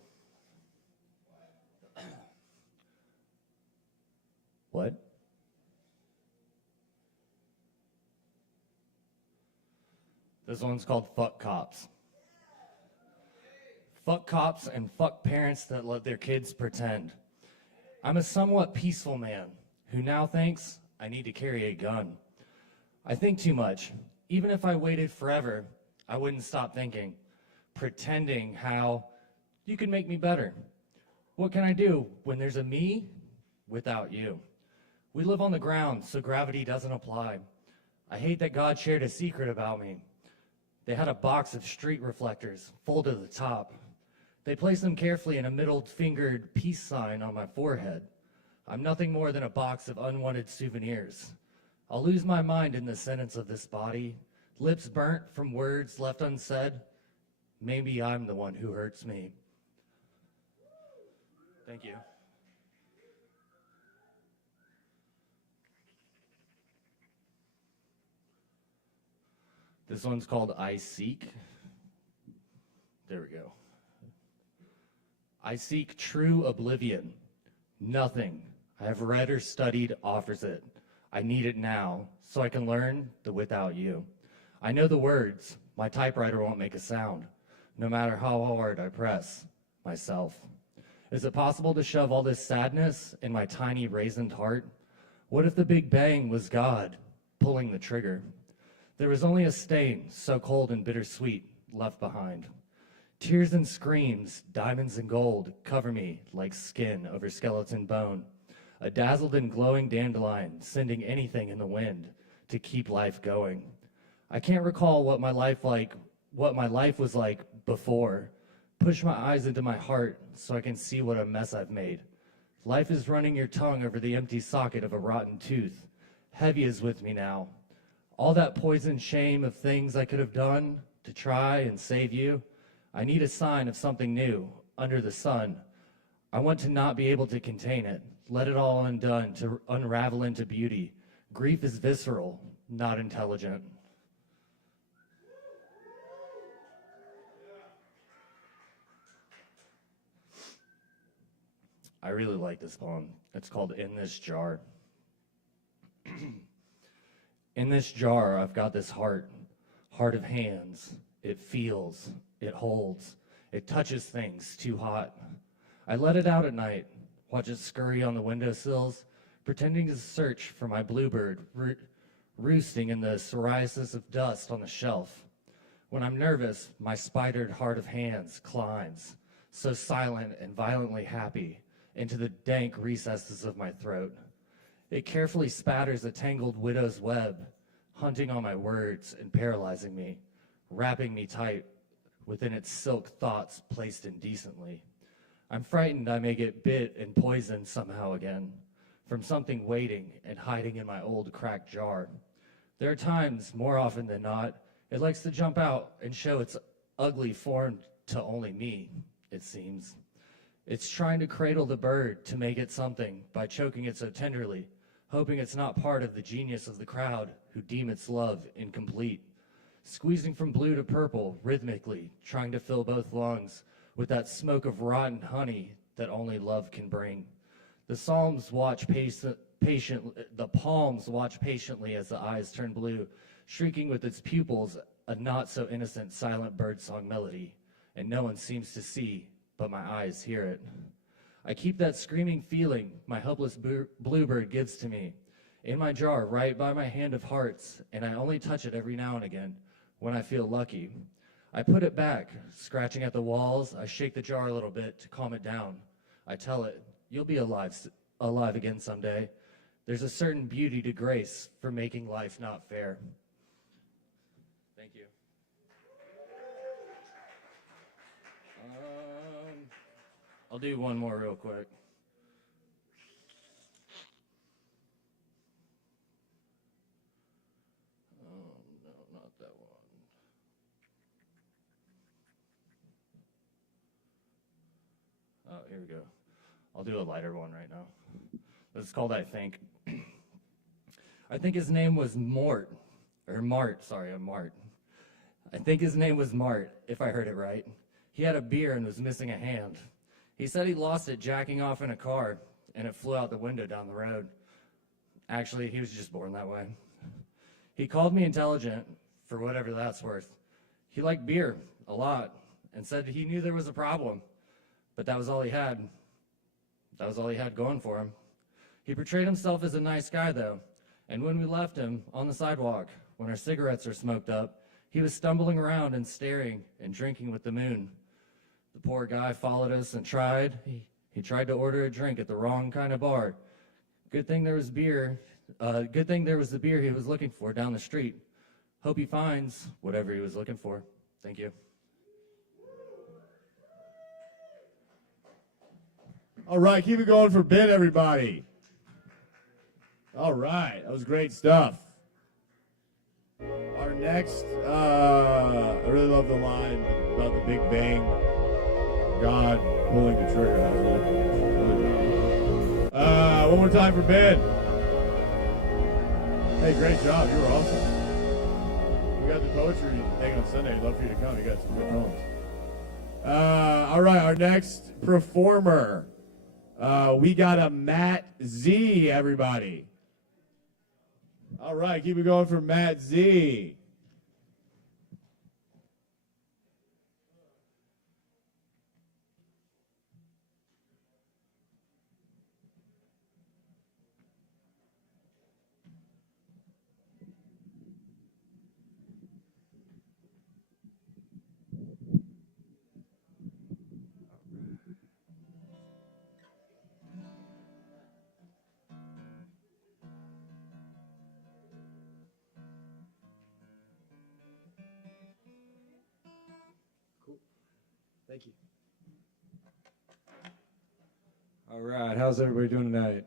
What? This one's called Fuck Cops. Fuck cops and fuck parents that let their kids pretend. I'm a somewhat peaceful man who now thinks I need to carry a gun. I think too much. Even if I waited forever, I wouldn't stop thinking, pretending how you can make me better. What can I do when there's a me without you? We live on the ground, so gravity doesn't apply. I hate that God shared a secret about me. They had a box of street reflectors, full to the top. They placed them carefully in a middle-fingered peace sign on my forehead. I'm nothing more than a box of unwanted souvenirs. I'll lose my mind in the sentence of this body, lips burnt from words left unsaid. Maybe I'm the one who hurts me. Thank you. This one's called I Seek. There we go. I seek true oblivion. Nothing I have read or studied offers it. I need it now, so I can learn the without you. I know the words. My typewriter won't make a sound, no matter how hard I press myself. Is it possible to shove all this sadness in my tiny raisined heart? What if the Big Bang was God pulling the trigger? There was only a stain, so cold and bittersweet, left behind. Tears and screams, diamonds and gold, cover me like skin over skeleton bone. A dazzled and glowing dandelion, sending anything in the wind to keep life going. I can't recall what my life was like before. Push my eyes into my heart so I can see what a mess I've made. Life is running your tongue over the empty socket of a rotten tooth. Heavy is with me now. All that poison shame of things I could have done to try and save you. I need a sign of something new under the sun. I want to not be able to contain it. Let it all undone to unravel into beauty. Grief is visceral, not intelligent. I really like this poem. It's called In This Jar. In this jar, I've got this heart of hands. It feels, it holds, it touches things too hot. I let it out at night, watch it scurry on the windowsills, pretending to search for my bluebird roosting in the psoriasis of dust on the shelf. When I'm nervous, my spidered heart of hands climbs, so silent and violently happy, into the dank recesses of my throat. It carefully spatters a tangled widow's web, hunting on my words and paralyzing me, wrapping me tight within its silk thoughts placed indecently. I'm frightened I may get bit and poisoned somehow again from something waiting and hiding in my old cracked jar. There are times, more often than not, it likes to jump out and show its ugly form to only me, it seems. It's trying to cradle the bird to make it something by choking it so tenderly, hoping it's not part of the genius of the crowd who deem its love incomplete. Squeezing from blue to purple rhythmically, trying to fill both lungs with that smoke of rotten honey that only love can bring. The palms watch patiently as the eyes turn blue, shrieking with its pupils a not so innocent silent birdsong melody, and no one seems to see, but my eyes hear it. I keep that screaming feeling my helpless bluebird gives to me in my jar right by my hand of hearts, and I only touch it every now and again when I feel lucky. I put it back, scratching at the walls. I shake the jar a little bit to calm it down. I tell it, you'll be alive again someday. There's a certain beauty to grace for making life not fair. Thank you. I'll do one more real quick. Oh, no, not that one. Oh, here we go. I'll do a lighter one right now. This is called I Think. I think his name was Mart. I think his name was Mart, if I heard it right. He had a beer and was missing a hand. He said he lost it jacking off in a car, and it flew out the window down the road. Actually, he was just born that way. He called me intelligent, for whatever that's worth. He liked beer a lot and said he knew there was a problem, but that was all he had. That was all he had going for him. He portrayed himself as a nice guy, though, and when we left him on the sidewalk, when our cigarettes are smoked up, he was stumbling around and staring and drinking with the moon. The poor guy followed us and tried. He tried to order a drink at the wrong kind of bar. Good thing there was beer. Good thing there was the beer he was looking for down the street. Hope he finds whatever he was looking for. Thank you. All right, keep it going for Ben, everybody. All right, that was great stuff. Our next, I really love the line about the Big Bang, God pulling the trigger. That was really one more time for Ben. Hey, great job. You were awesome. We got the poetry thing on Sunday. I'd love for you to come. You got some good poems. All right, our next performer. We got a Matt Z, everybody. All right, keep it going for Matt Z. Thank you. All right, how's everybody doing tonight?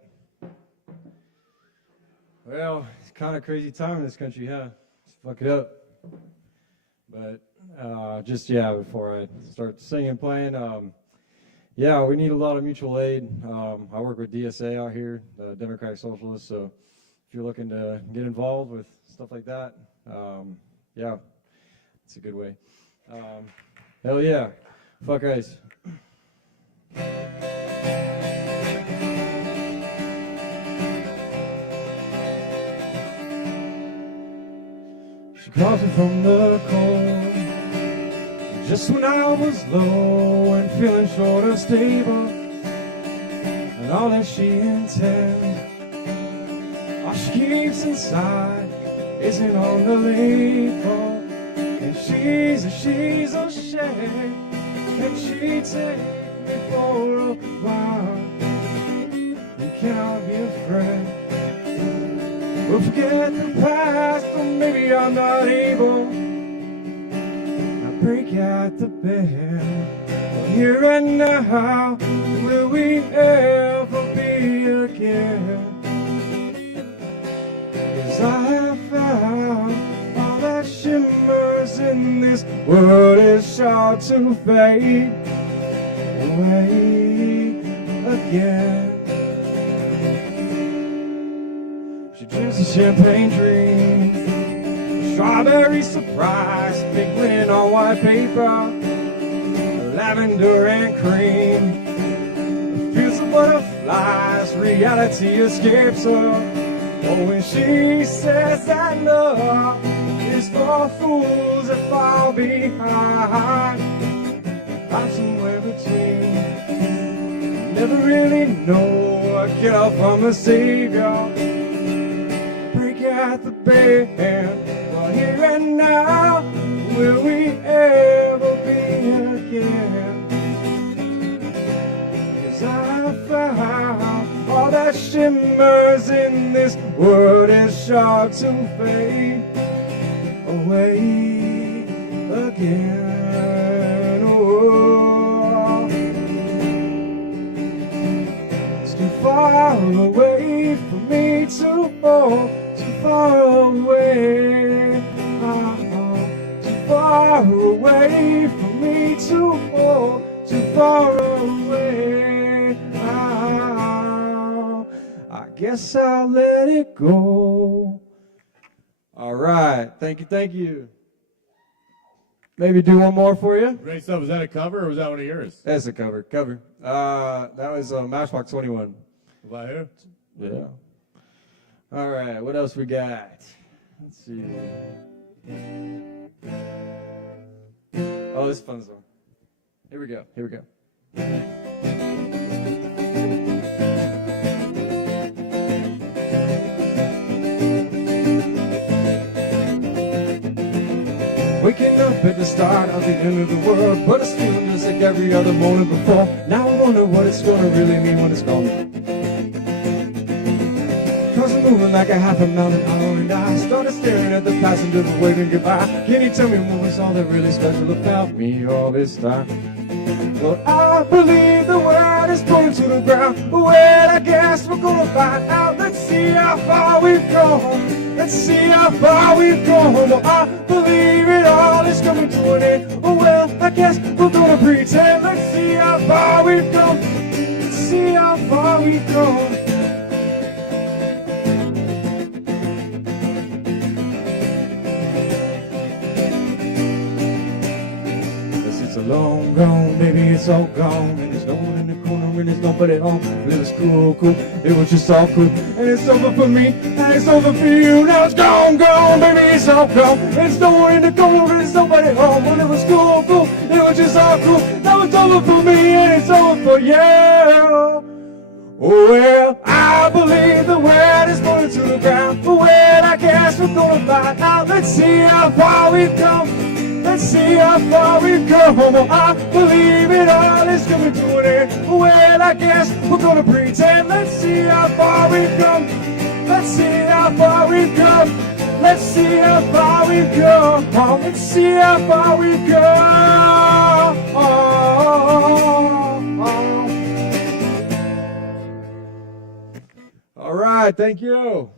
Well, it's kind of crazy time in this country, huh? Let's fuck it up. But before I start singing, playing, we need a lot of mutual aid. I work with DSA out here, the Democratic Socialists, so if you're looking to get involved with stuff like that, it's a good way. Hell yeah. Fuck ice. She calls me from the cold, just when I was low and feeling short of stable, and all that she intends, all she keeps inside isn't on the label, and she's ashamed that she take me for a while. And can I be a friend? We'll forget the past, or maybe I'm not able. I break out the bed, well, here and now, will we ever be again? 'Cause I have found all that shimmers in this world is sure to fade away again. She drinks a champagne dream, strawberry surprise, big linen on white paper, lavender and cream. Feels the butterflies, reality escapes her. Oh, when she says that love is for fools that fall behind, I'm somewhere between. Never really know what get up from the savior. Break out the band, well, here and now, will we ever be again? 'Cause I found all that shimmers in this world is sure to fade away again. Oh, it's too far away for me to hold, too far away. Too far away for me to hold, too far away. I guess I'll let it go. All right, thank you, thank you. maybe do one more for you. Great stuff. Was that a cover or was that one of yours? That's a cover. That was Matchbox 21. By who? Yeah. All right, what else we got? Let's see. Oh, this is a fun song. Here we go. Waking up at the start of the end of the world, but it's feeling just like every other morning before. Now I wonder what it's gonna really mean when it's gone. Cause I'm moving like a half a mountain island, and I started staring at the passenger but waving goodbye. Can you tell me what was all that really special about me all this time? Well, I believe the world is going to the ground. Well, I guess we're gonna find out. Let's see how far we've gone. Let's see how far we've gone. Well, I believe it all is coming to an end. Oh, well, I guess we're gonna pretend. Let's see how far we've gone. Let's see how far we've gone. It's long gone, baby, it's all gone. And there's no one in the corner and there's nobody home. But it was cool, it was just all cool. And it's over for me, and it's over for you. Now it's gone, baby, it's all gone. And there's no one in the corner and there's nobody home. But it was cool, it was just all cool. Now it's over for me and it's over for you. Well, I believe the world is going to the ground. Well, I guess we're gonna find out. Let's see how far we've come. Let's see how far we've come. Oh, I believe it all is coming to an end. Well, I guess we're gonna pretend. Let's see how far we've come. Let's see how far we've come. Let's see how far we've come. Oh, let's see how far we've come. All right, thank you.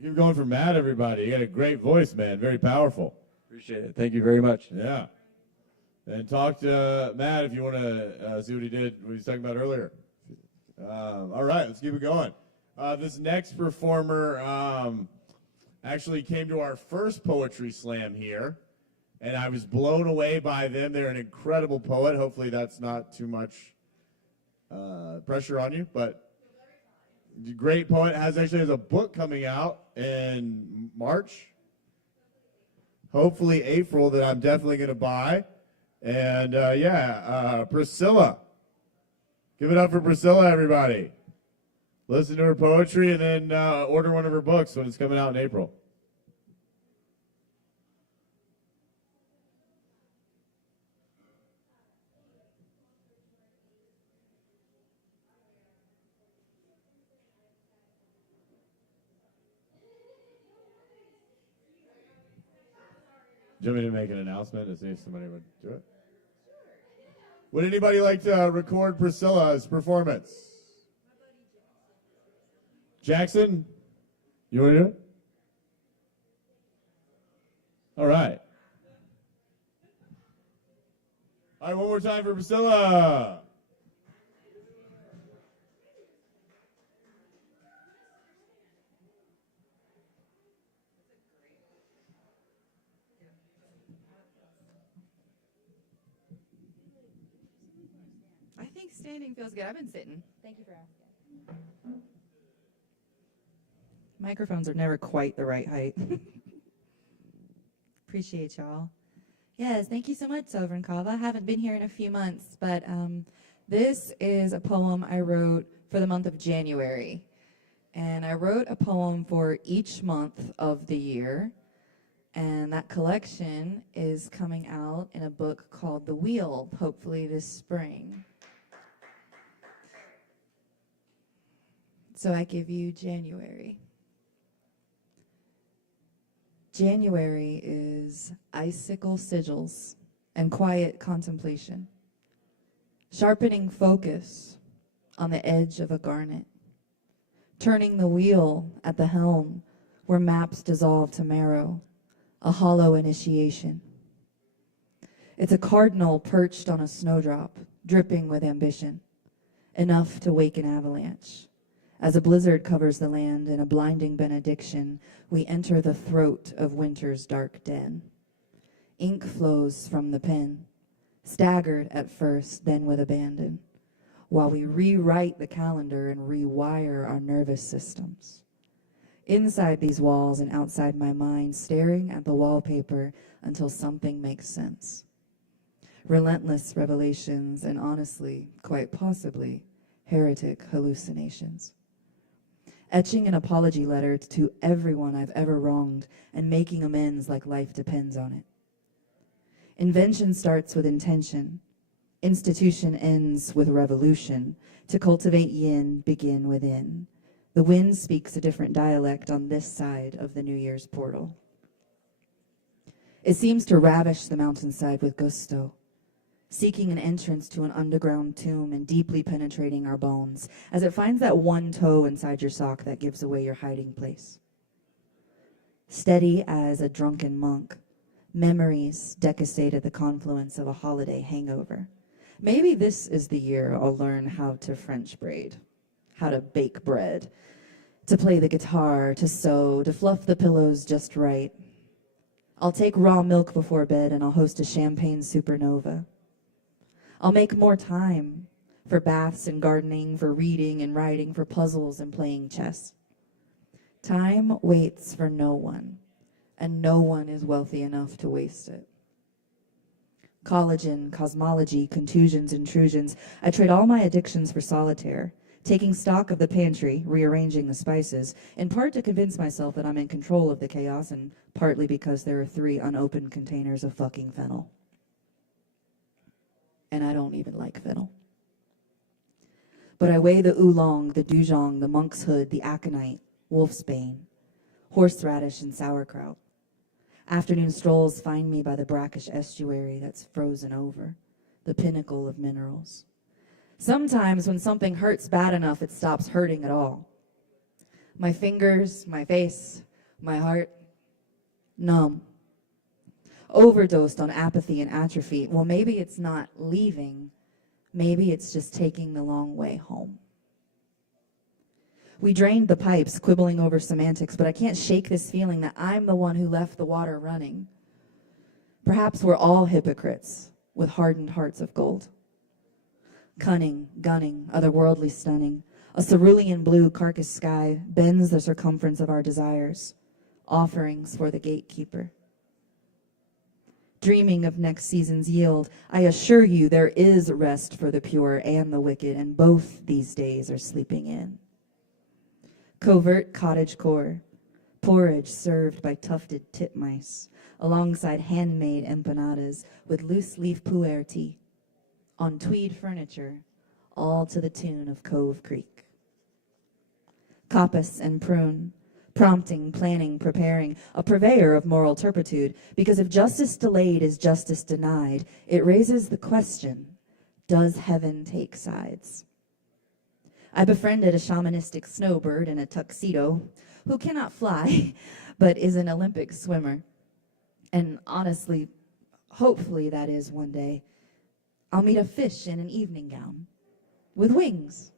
Keep going for Matt, everybody. You got a great voice, man. Very powerful. Appreciate it. Thank you very much. Yeah. And talk to Matt if you want to see what he did, what he was talking about earlier. All right, let's keep it going. This next performer actually came to our first poetry slam here, and I was blown away by them. They're an incredible poet. Hopefully that's not too much pressure on you, but great poet. Has a book coming out in March, hopefully April, that I'm definitely going to buy. And Priscilla. Give it up for Priscilla, everybody. Listen to her poetry and then order one of her books when it's coming out in April. Do you want me to make an announcement to see if somebody would do it? Would anybody like to record Priscilla's performance? Jackson? You want to do it? All right. All right, one more time for Priscilla. I think standing feels good. I've been sitting. Thank you for asking. Microphones are never quite the right height. Appreciate y'all. Yes, thank you so much, Sovereign Kava. I haven't been here in a few months, but this is a poem I wrote for the month of January. And I wrote a poem for each month of the year. And that collection is coming out in a book called The Wheel, hopefully this spring. So I give you January. January is icicle sigils and quiet contemplation, sharpening focus on the edge of a garnet, turning the wheel at the helm where maps dissolve to marrow, a hollow initiation. It's a cardinal perched on a snowdrop, dripping with ambition, enough to wake an avalanche. As a blizzard covers the land in a blinding benediction, we enter the throat of winter's dark den. Ink flows from the pen, staggered at first, then with abandon, while we rewrite the calendar and rewire our nervous systems. Inside these walls and outside my mind, staring at the wallpaper until something makes sense. Relentless revelations and honestly, quite possibly, heretic hallucinations. Etching an apology letter to everyone I've ever wronged and making amends like life depends on it. Invention starts with intention. Institution ends with revolution. To cultivate yin, begin within. The wind speaks a different dialect on this side of the New Year's portal. It seems to ravish the mountainside with gusto, seeking an entrance to an underground tomb and deeply penetrating our bones, as it finds that one toe inside your sock that gives away your hiding place. Steady as a drunken monk, memories decassate at the confluence of a holiday hangover. Maybe this is the year I'll learn how to French braid, how to bake bread, to play the guitar, to sew, to fluff the pillows just right. I'll take raw milk before bed and I'll host a champagne supernova. I'll make more time for baths and gardening, for reading and writing, for puzzles and playing chess. Time waits for no one, and no one is wealthy enough to waste it. Collagen, cosmology, contusions, intrusions. I trade all my addictions for solitaire, taking stock of the pantry, rearranging the spices, in part to convince myself that I'm in control of the chaos, and partly because there are 3 unopened containers of fucking fennel. And I don't even like fennel. But I weigh the oolong, the dujong, the monk's hood, the aconite, wolfsbane, horseradish, and sauerkraut. Afternoon strolls find me by the brackish estuary that's frozen over, the pinnacle of minerals. Sometimes when something hurts bad enough, it stops hurting at all. My fingers, my face, my heart, numb. Overdosed on apathy and atrophy. Well, maybe it's not leaving. Maybe it's just taking the long way home. We drained the pipes, quibbling over semantics, but I can't shake this feeling that I'm the one who left the water running. Perhaps we're all hypocrites with hardened hearts of gold. Cunning, gunning, otherworldly stunning. A cerulean blue carcass sky bends the circumference of our desires. Offerings for the gatekeeper. Dreaming of next season's yield, I assure you there is rest for the pure and the wicked, and both these days are sleeping in. Covert cottagecore, porridge served by tufted titmice, alongside handmade empanadas with loose-leaf pu'er tea, on tweed furniture, all to the tune of Cove Creek. Coppice and prune, prompting, planning, preparing, a purveyor of moral turpitude, because if justice delayed is justice denied, it raises the question, does heaven take sides? I befriended a shamanistic snowbird in a tuxedo who cannot fly, but is an Olympic swimmer. And honestly, hopefully that is one day, I'll meet a fish in an evening gown with wings,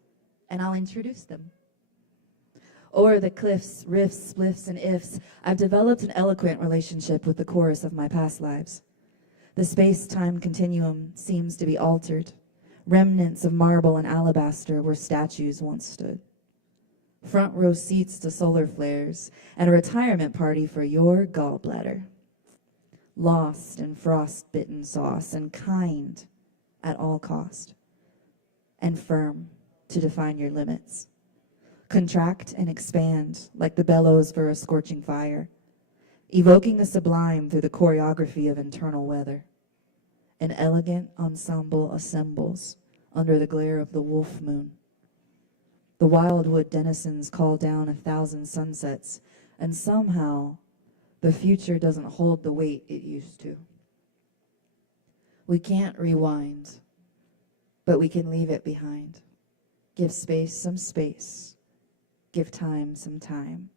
and I'll introduce them. O'er the cliffs, rifts, spliffs, and ifs, I've developed an eloquent relationship with the chorus of my past lives. The space-time continuum seems to be altered. Remnants of marble and alabaster where statues once stood. Front row seats to solar flares and a retirement party for your gallbladder. Lost in frost-bitten sauce and kind at all cost. And firm to define your limits. Contract and expand like the bellows for a scorching fire. Evoking the sublime through the choreography of internal weather. An elegant ensemble assembles under the glare of the wolf moon. The wildwood denizens call down 1,000 sunsets, and somehow the future doesn't hold the weight it used to. We can't rewind, but we can leave it behind. Give space some space. Give time some time.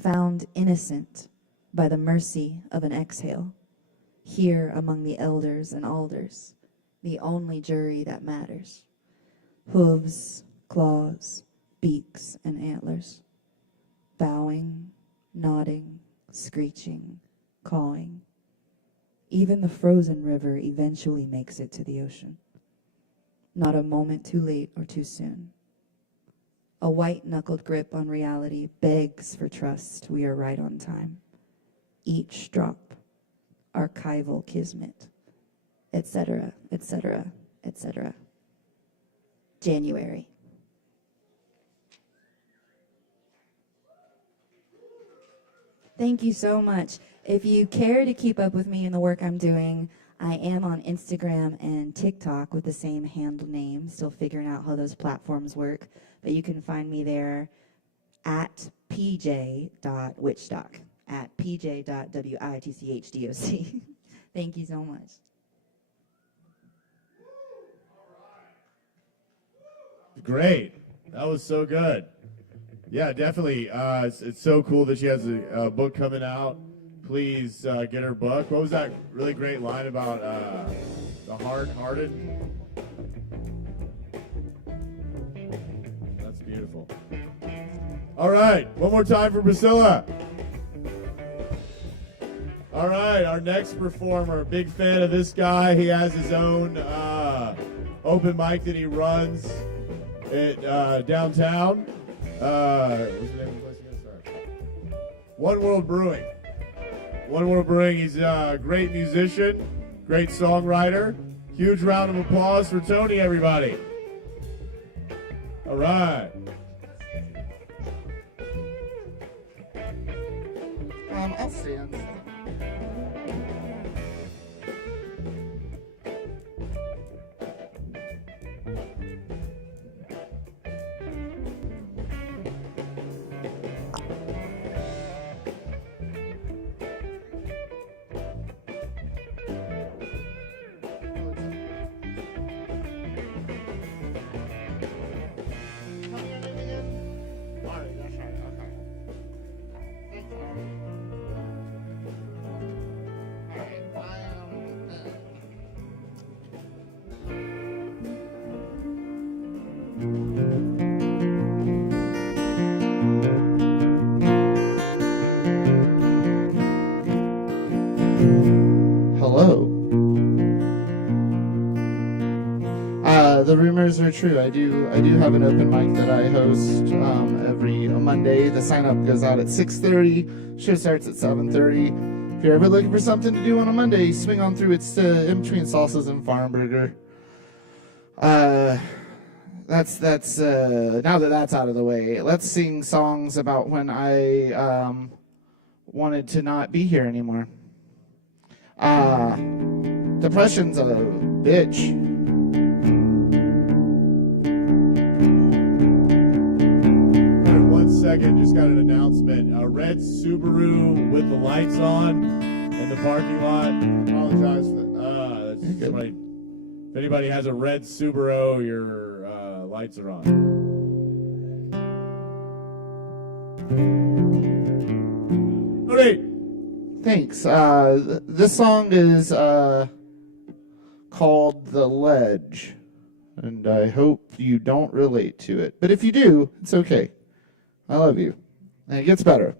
Found innocent by the mercy of an exhale. Here among the elders and alders, the only jury that matters. Hooves, claws, beaks and antlers, bowing, nodding, screeching, cawing. Even the frozen river eventually makes it to the ocean. Not a moment too late or too soon. A white-knuckled grip on reality begs for trust we are right on time. Each drop, archival kismet, etc., etc., etc. January. Thank you so much. If you care to keep up with me and the work I'm doing, I am on Instagram and TikTok with the same handle name, still figuring out how those platforms work. But you can find me there at pj.witchdoc, at pj.witchdoc. Thank you so much. Great. That was so good. Yeah, definitely. It's so cool that she has a book coming out. Please get her book. What was that really great line about the hard-hearted? That's beautiful. All right, one more time for Priscilla. All right, our next performer, big fan of this guy. He has his own open mic that he runs at downtown. What's the name of the place again? Sorry. One World Brewing. One World Brewing. He's a great musician, great songwriter. Huge round of applause for Tony, everybody. All right. I'll stand. Hello. The rumors are true. I do have an open mic that I host every Monday. The sign up goes out at 6:30. Show starts at 7:30. If you're ever looking for something to do on a Monday, swing on through. It's in between Salsas and Farm Burger. That's now that that's out of the way. Let's sing songs about when I wanted to not be here anymore. Depression's a bitch. 1 second, just got an announcement. A red Subaru with the lights on in the parking lot. Apologize for somebody. If anybody has a red Subaru, your lights are on. Great. Thanks. This song is called The Ledge, and I hope you don't relate to it. But if you do, it's okay. I love you. And it gets better.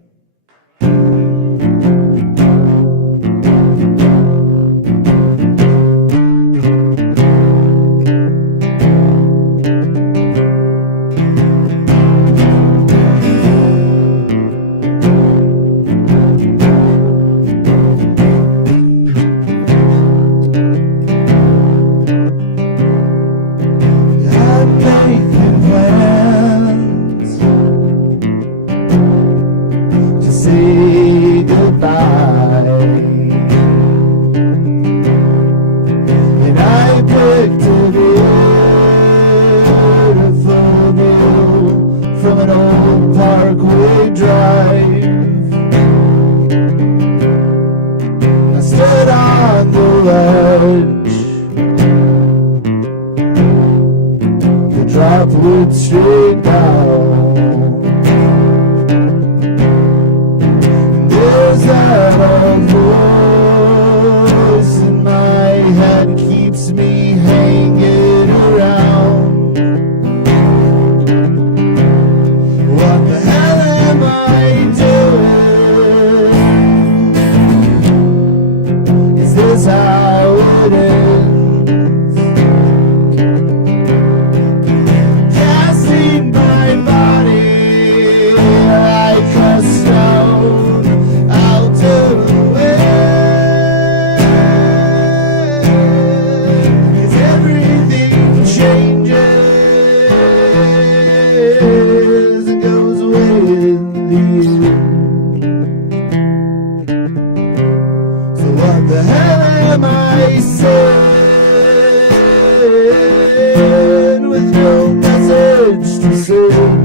this how it ends? Casting my body like a stone out of the way. 'Cause everything changes and goes away in the end. So what the hell am I saying with no message to send?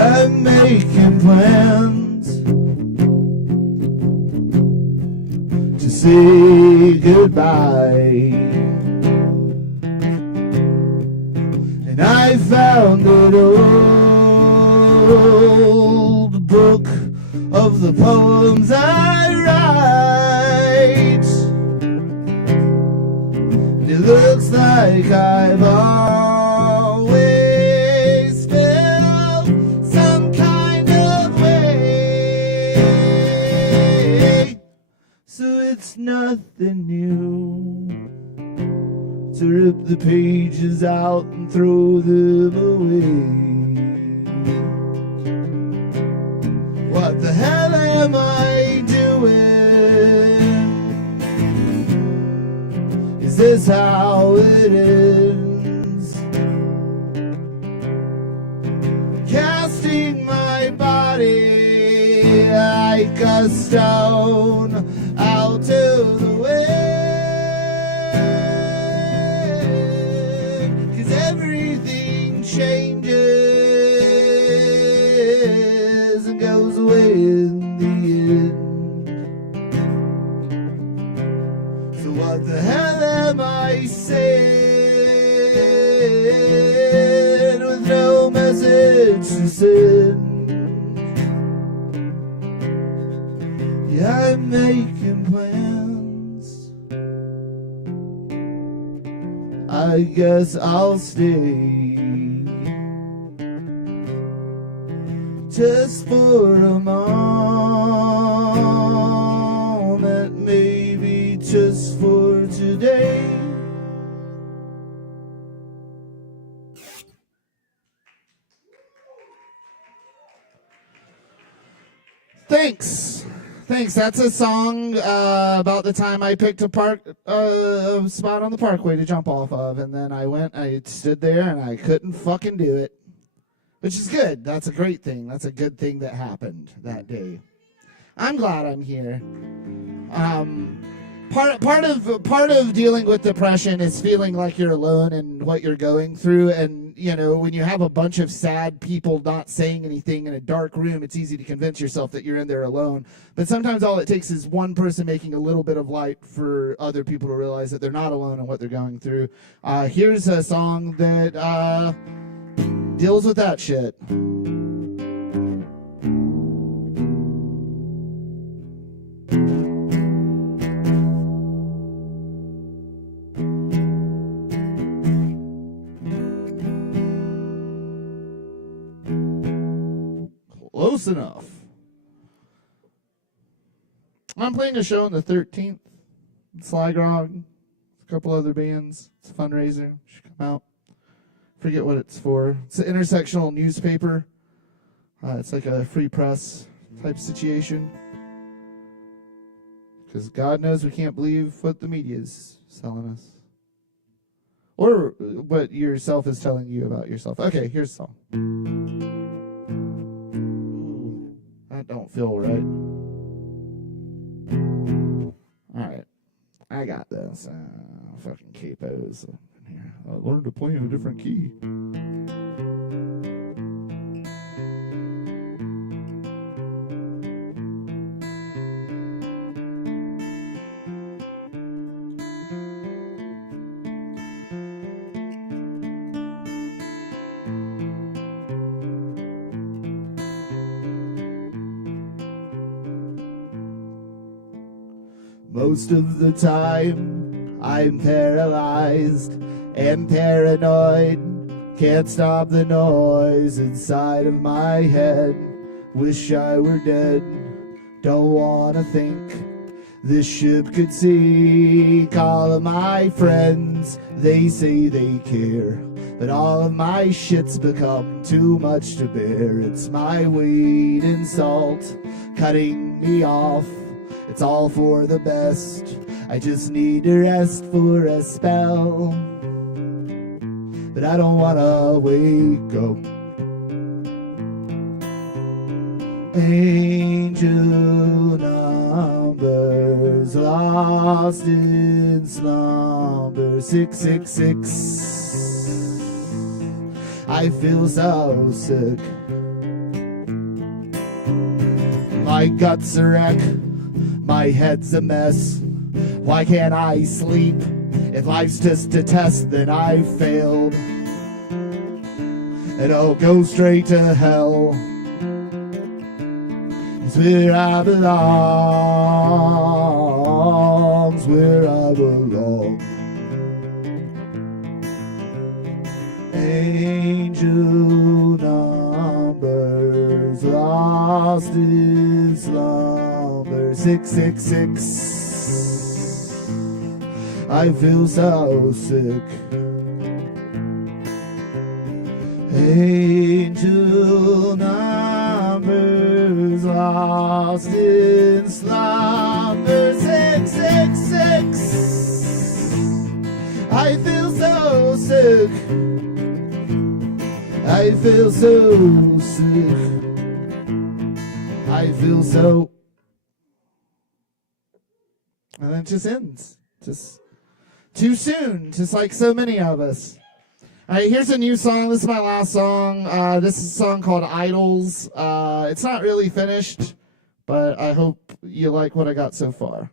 I'm making plans to say goodbye, and I found an old book of the poems I write. It looks like I've always felt some kind of way. So it's nothing new to rip the pages out and throw them away. What the hell am I doing? Is this how it ends? Casting my body like a stone out of the way. 'Cause everything changes and goes away in the end. So what the hell am I saying with no message to send? Yeah, I'm making plans. I guess I'll stay just for a moment, maybe just for today. Thanks. That's a song about the time I picked a spot on the parkway to jump off of, and then I stood there, and I couldn't fucking do it, which is good. That's a great thing. That's a good thing that happened that day. I'm glad I'm here. Part of dealing with depression is feeling like you're alone in what you're going through, and when you have a bunch of sad people not saying anything in a dark room, it's easy to convince yourself that you're in there alone. But sometimes all it takes is one person making a little bit of light for other people to realize that they're not alone in what they're going through. Here's a song that deals with that shit. Close enough. I'm playing a show on the 13th. Sly Grog, a couple other bands. It's a fundraiser. You should come out. Forget what it's for. It's an intersectional newspaper. It's like a free press type situation. Because God knows we can't believe what the media is selling us. Or what yourself is telling you about yourself. Okay, here's a song. Ooh, that don't feel right. Alright. I got this. Fucking capos in here. I learned to play in a different key. Most of the time, I'm paralyzed and paranoid. Can't stop the noise inside of my head. Wish I were dead. Don't wanna think this ship could sink. All of my friends, they say they care, but all of my shit's become too much to bear. It's my weight in salt cutting me off. It's all for the best. I just need to rest for a spell, but I don't wanna wake up. Angel numbers lost in slumber. 666. I feel so sick. My guts are wreck. My head's a mess. Why can't I sleep? If life's just a test, then I failed, and I'll go straight to hell. It's where I belong. It's where I belong. Angel numbers lost in slumber. 666. I feel so sick. Angel numbers lost in slumber. 666. I feel so sick. I feel so sick. I feel so. And then it just ends. Just too soon, just like so many of us. All right, here's a new song. This is my last song. This is a song called Idols. It's not really finished, but I hope you like what I got so far.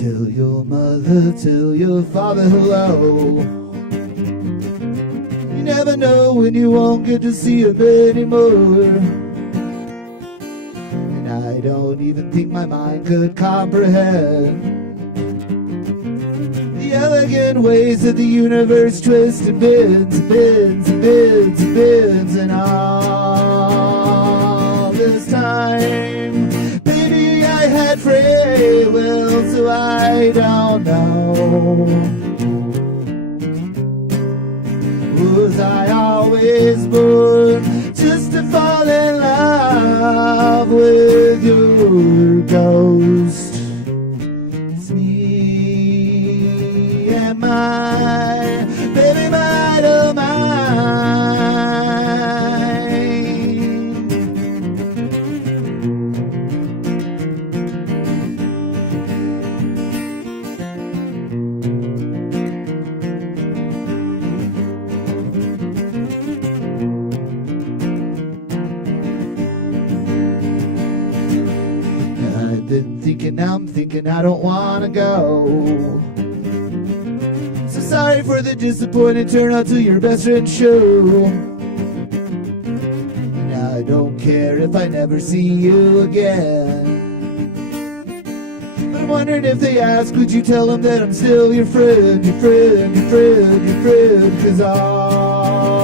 Tell your mother, tell your father hello. You never know when you won't get to see him anymore. And I don't even think my mind could comprehend the elegant ways that the universe twists and bends and bends and bends and bends. And all this time, baby, I had free will, so I don't know. Was I always born just to fall in love with your ghost? It's me and my baby, mine, oh mine. I've been thinking, now I'm thinking I don't wanna go. So sorry for the disappointing turnout to your best friend's show. And I don't care if I never see you again. But I'm wondering if they ask, would you tell them that I'm still your friend, your friend, your friend, your friend? 'Cause all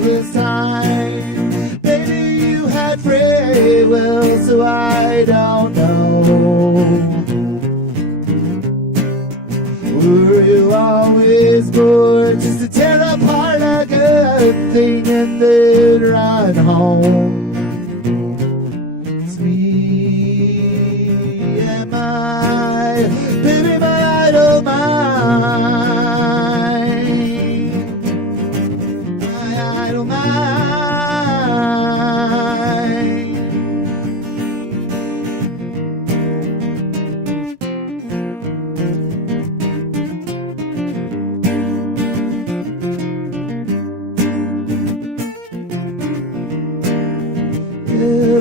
this time, baby, you had free will, so I don't know. Were you always born just to tear apart a good thing and then run home? It's me and my baby, my oh mine, my idol mine.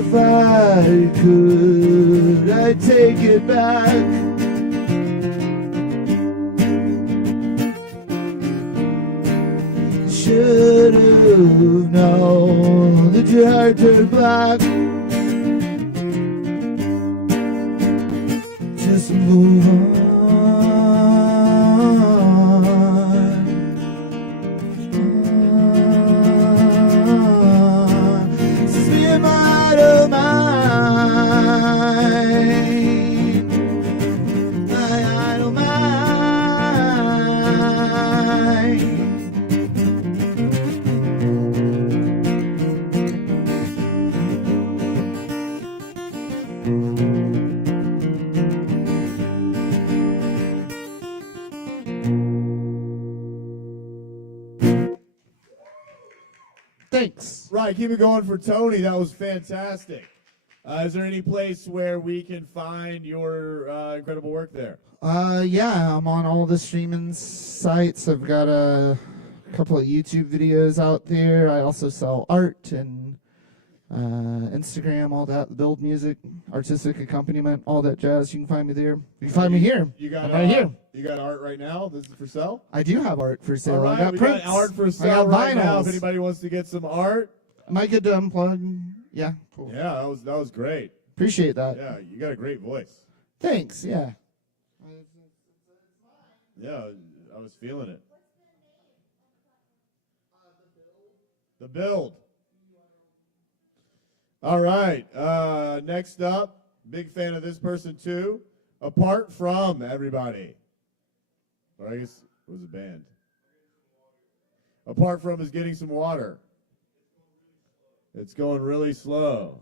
if I could, I'd take it back. Should have known that your heart turned black. Just move on. This is me and my idle mind. My idle mind. Thanks. Right, keep it going for Tony. That was fantastic. Is there any place where we can find your incredible work there? Yeah, I'm on all the streaming sites. I've got a couple of YouTube videos out there. I also sell art and Instagram, all that, build music, artistic accompaniment, all that jazz. You can find me there. You can find me here. You got I'm right here. You got art right now? This is for sale? I do have art for sale. All right, I got we prints. got art for I sale got right now. vinyls. If anybody wants to get some art. Am I good to unplug? Yeah, cool. Yeah, that was great. Appreciate that. Yeah, you got a great voice. Thanks, yeah. Yeah, I was feeling it. The Build. All right. Next up, big fan of this person too. Apart From, everybody. Or I guess it was a band. Apart From is getting some water. It's going really slow.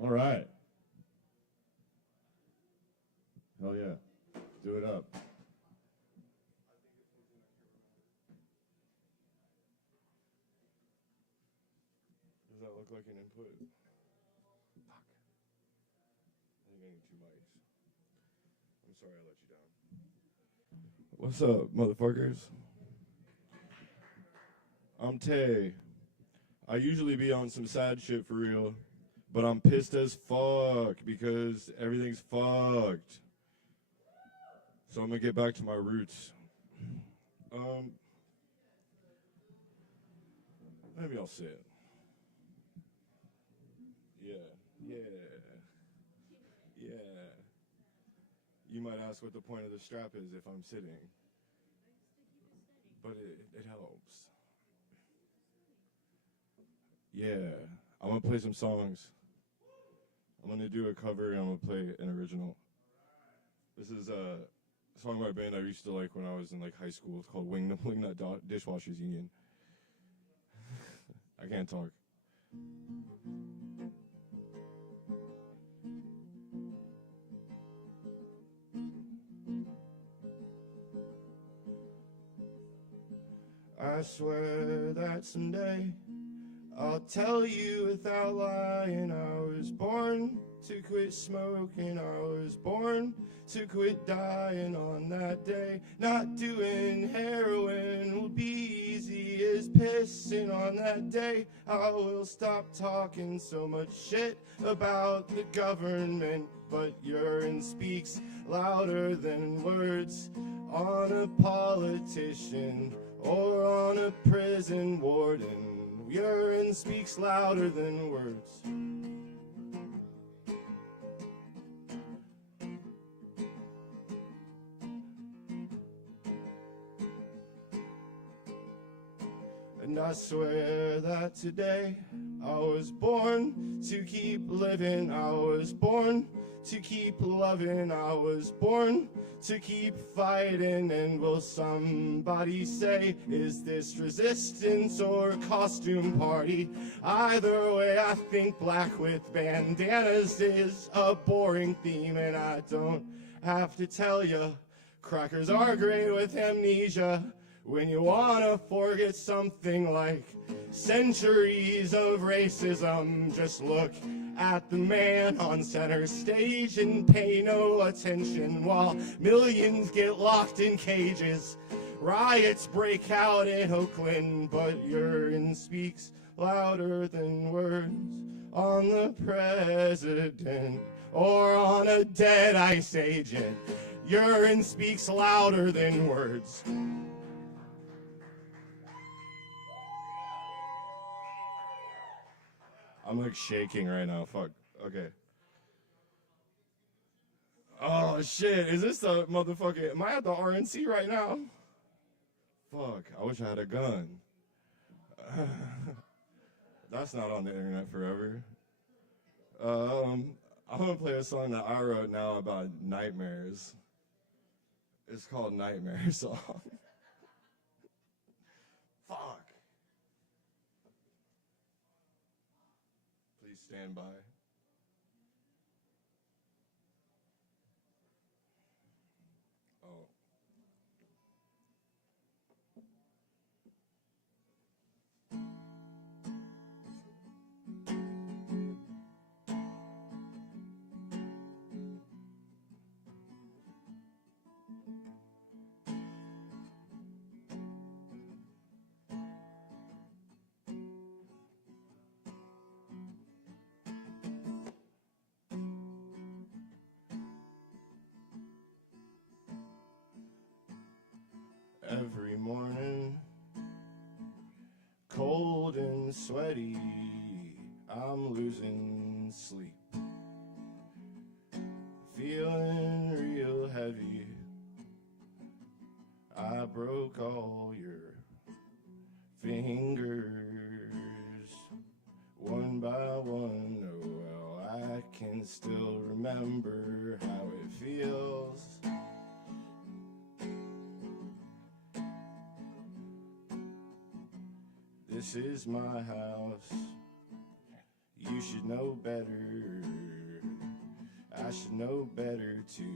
All right. Hell yeah. Do it up. Does that look like an input? Fuck. I think I need 2 mics. I'm sorry I let you down. What's up, motherfuckers? I'm Tay. I usually be on some sad shit for real, but I'm pissed as fuck because everything's fucked. So I'm gonna get back to my roots. Maybe I'll sit. Yeah. You might ask what the point of the strap is if I'm sitting, but it helps. Yeah, I'm gonna play some songs. I'm gonna do a cover and I'm gonna play an original. This is a song by a band I used to like when I was in like high school. It's called Wingnut Dishwashers Union. I can't talk. I swear that someday I'll tell you without lying. I was born to quit smoking. I was born to quit dying on that day. Not doing heroin will be easy as pissing on that day. I will stop talking so much shit about the government, but urine speaks louder than words on a politician or on a prison warden. Urine speaks louder than words. And I swear that today I was born to keep living. I was born to keep loving. I was born to keep fighting. And will somebody say, is this resistance or a costume party? Either way, I think black with bandanas is a boring theme. And I don't have to tell you, crackers are great with amnesia. When you wanna forget something like centuries of racism, just look at the man on center stage and pay no attention while millions get locked in cages. Riots break out in Oakland, but urine speaks louder than words on the president or on a dead ICE agent. Urine speaks louder than words. I'm like shaking right now. Fuck. Okay. Oh shit. Is this the motherfucking. Am I at the RNC right now? Fuck. I wish I had a gun. That's not on the internet forever. I'm gonna play a song that I wrote now about nightmares. It's called Nightmare Song. Fuck. Please stand by. Oh. Every morning, cold and sweaty, I'm losing sleep, feeling real heavy. I broke all your fingers one by one. Oh well, I can still remember how it feels. This is my house, you should know better, I should know better too.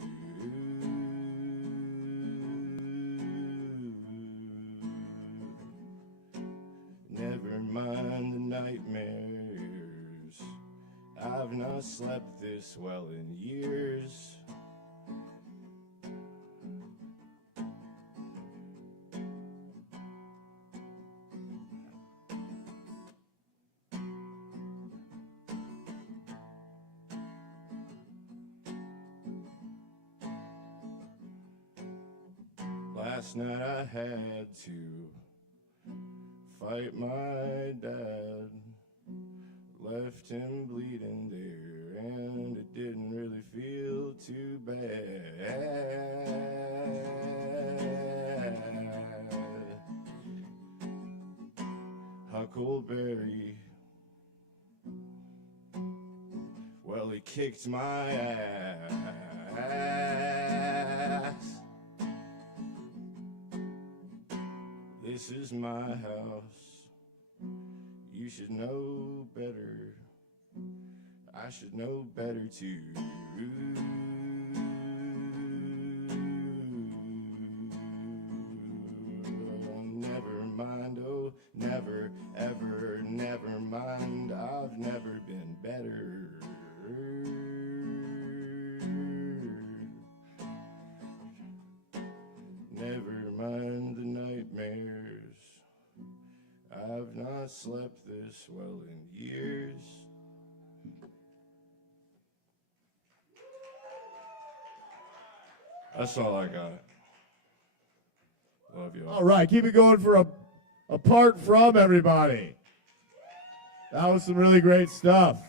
Never mind the nightmares, I've not slept this well in years. Last night I had to fight my dad, left him bleeding there, and it didn't really feel too bad. Huckleberry, well, he kicked my ass. This is my house, you should know better, I should know better too. Never mind, oh, never, ever, never mind, I've never been better. Never mind the nightmares, I've not slept this well in years. That's all I got. Love you all. All right, keep it going for apart from everybody. That was some really great stuff.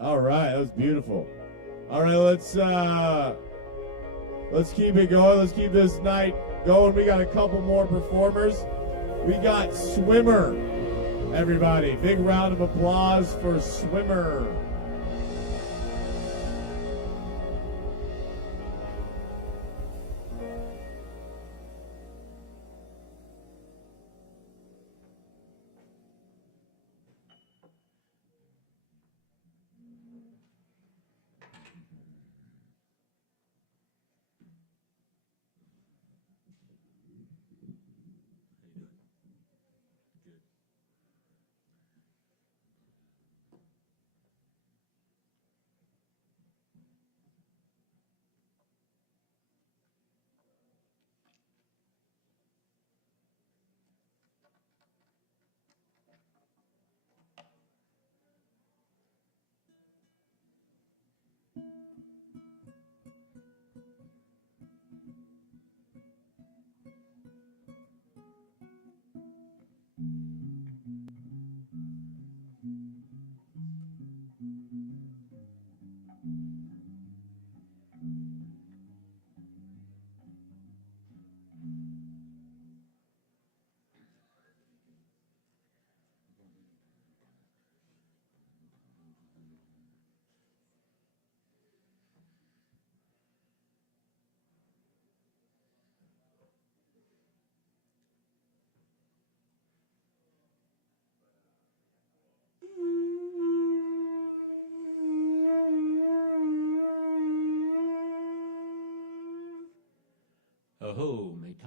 All right, that was beautiful. All right, let's keep it going. Let's keep this night going. We got a couple more performers. We got Swimmer, everybody. Big round of applause for Swimmer.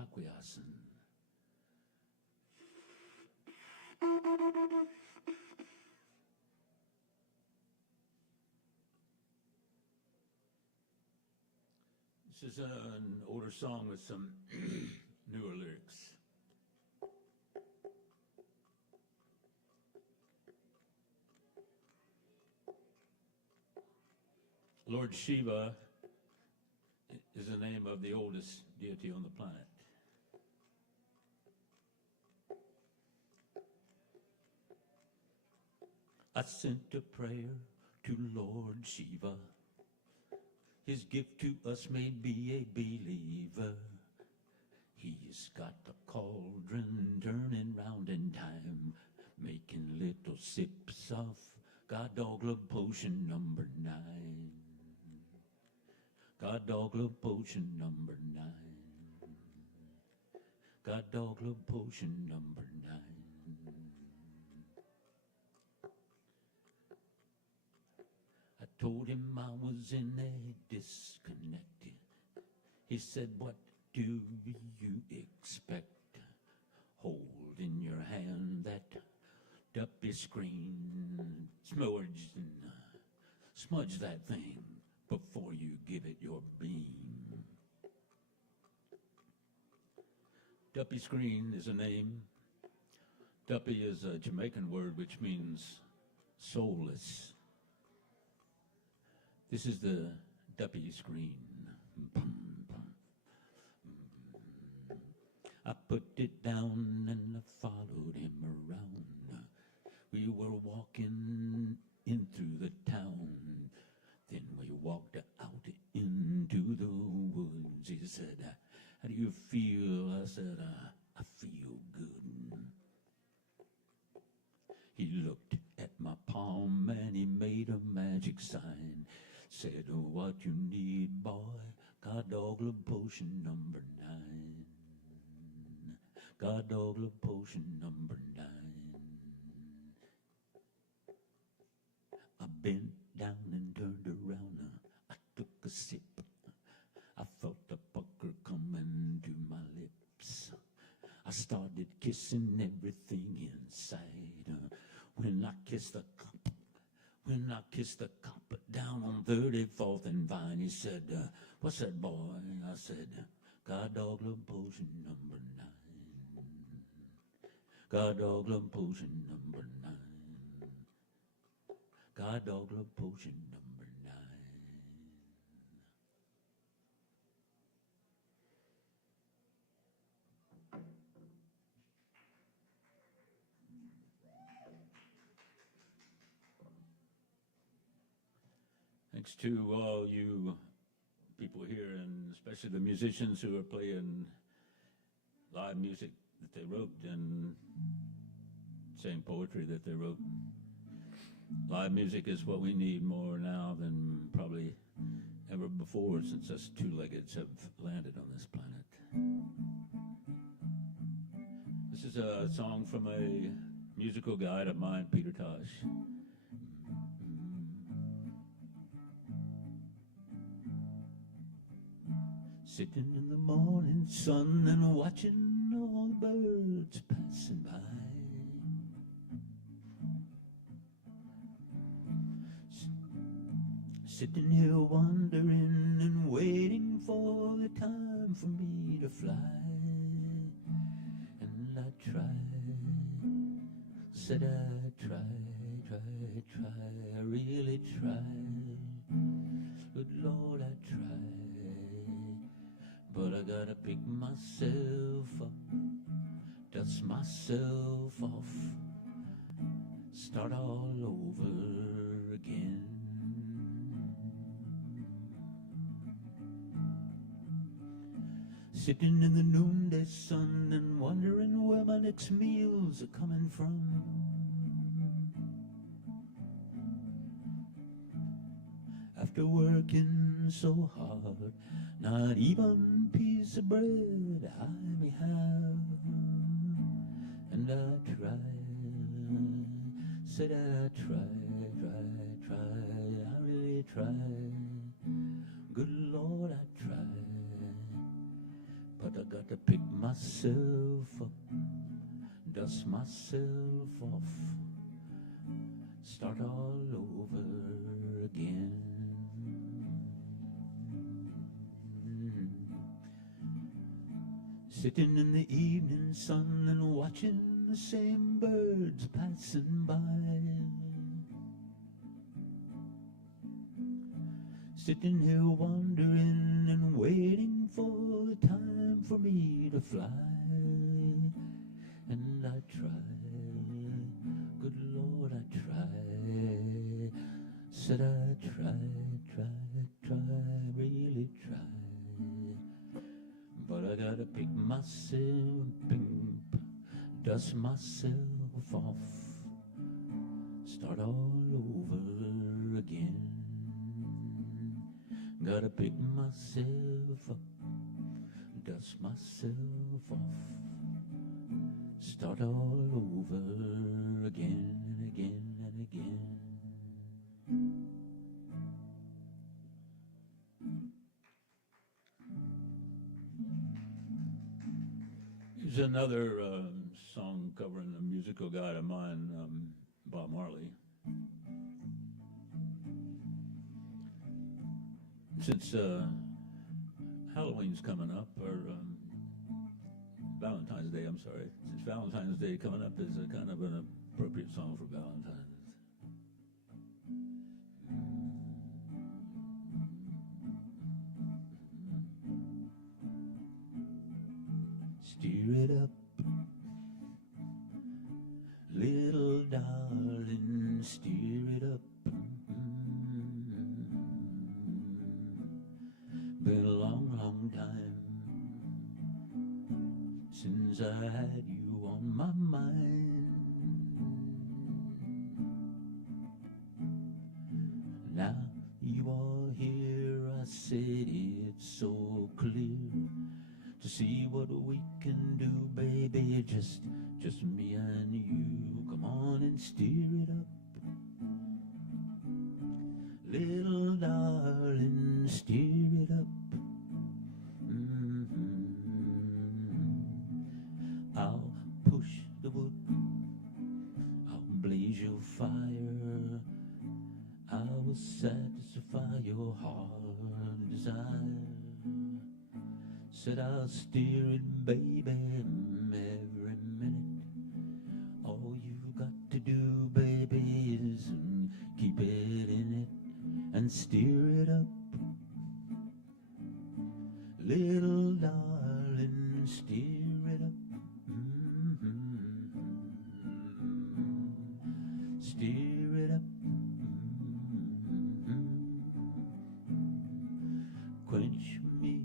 Naquiasen. This is an older song with some newer lyrics. Lord Shiva is the name of the oldest deity on the planet. I sent a prayer to Lord Shiva. His gift to us may be a believer. He's got a cauldron turning round in time, making little sips of God Dogla potion number 9. God Dogla potion number 9. God Dogla potion number 9. I told him I was in a disconnected. He said, what do you expect? Hold in your hand that duppy screen, smudge that thing before you give it your beam. Duppy screen is a name. Duppy is a Jamaican word which means soulless. This is the duppy screen. I put it down and I followed him around. We were walking in through the town. Then we walked out into the woods. He said, how do you feel? I said, I feel good. He looked at my palm and he made a magic sign. Said, what you need, boy? God Dogla potion number 9. God Dogla potion number 9. I bent down and turned around. I took a sip. I felt the pucker coming to my lips. I started kissing everything inside. When I kissed the cop down on 34th and Vine, he said, what's that, boy? I said, God Dogla potion number 9. God Dogla potion number 9. God Dogla potion number 9. Thanks to all you people here, and especially the musicians who are playing live music that they wrote and saying poetry that they wrote. Live music is what we need more now than probably ever before, since us two-leggeds have landed on this planet. This is a song from a musical guide of mine, Peter Tosh. Sitting in the morning sun and watching all the birds passing by. Sitting here wondering and waiting for the time for me to fly. And I try, said I try, I really try. Good Lord, I try. But I gotta pick myself up, dust myself off, start all over again. Sitting in the noonday sun and wondering where my next meals are coming from. After working so hard, not even a piece of bread I may have. And I try, said I try, I really try. Good Lord, I try. But I got to pick myself up, dust myself off, start all over again. Sitting in the evening sun and watching the same birds passing by. Sitting here wondering and waiting for the time for me to fly. And I try, good Lord, I try. Said I try, really try. But I gotta pick myself up, dust myself off, start all over again. Gotta pick myself up, dust myself off, start all over again and again and again. Here's another song covering a musical guide of mine, Bob Marley. Since Halloween's coming up, or Valentine's Day, I'm sorry. Since Valentine's Day coming up is a kind of an appropriate song for Valentine's. Steer it up, little darling, steer it up. Been a long, long time since I had you on my mind. Now you are here, I said it's so clear to see what we can do, baby, just me and you. Come on and steer it up, little darling, steer it up. I'll push the wood, I'll blaze your fire, I will satisfy your heart desire. Said I'll steer it, baby, every minute. All you've got to do, baby, is keep it in it and steer it up. Little darling, steer it up. Steer it up. Quench me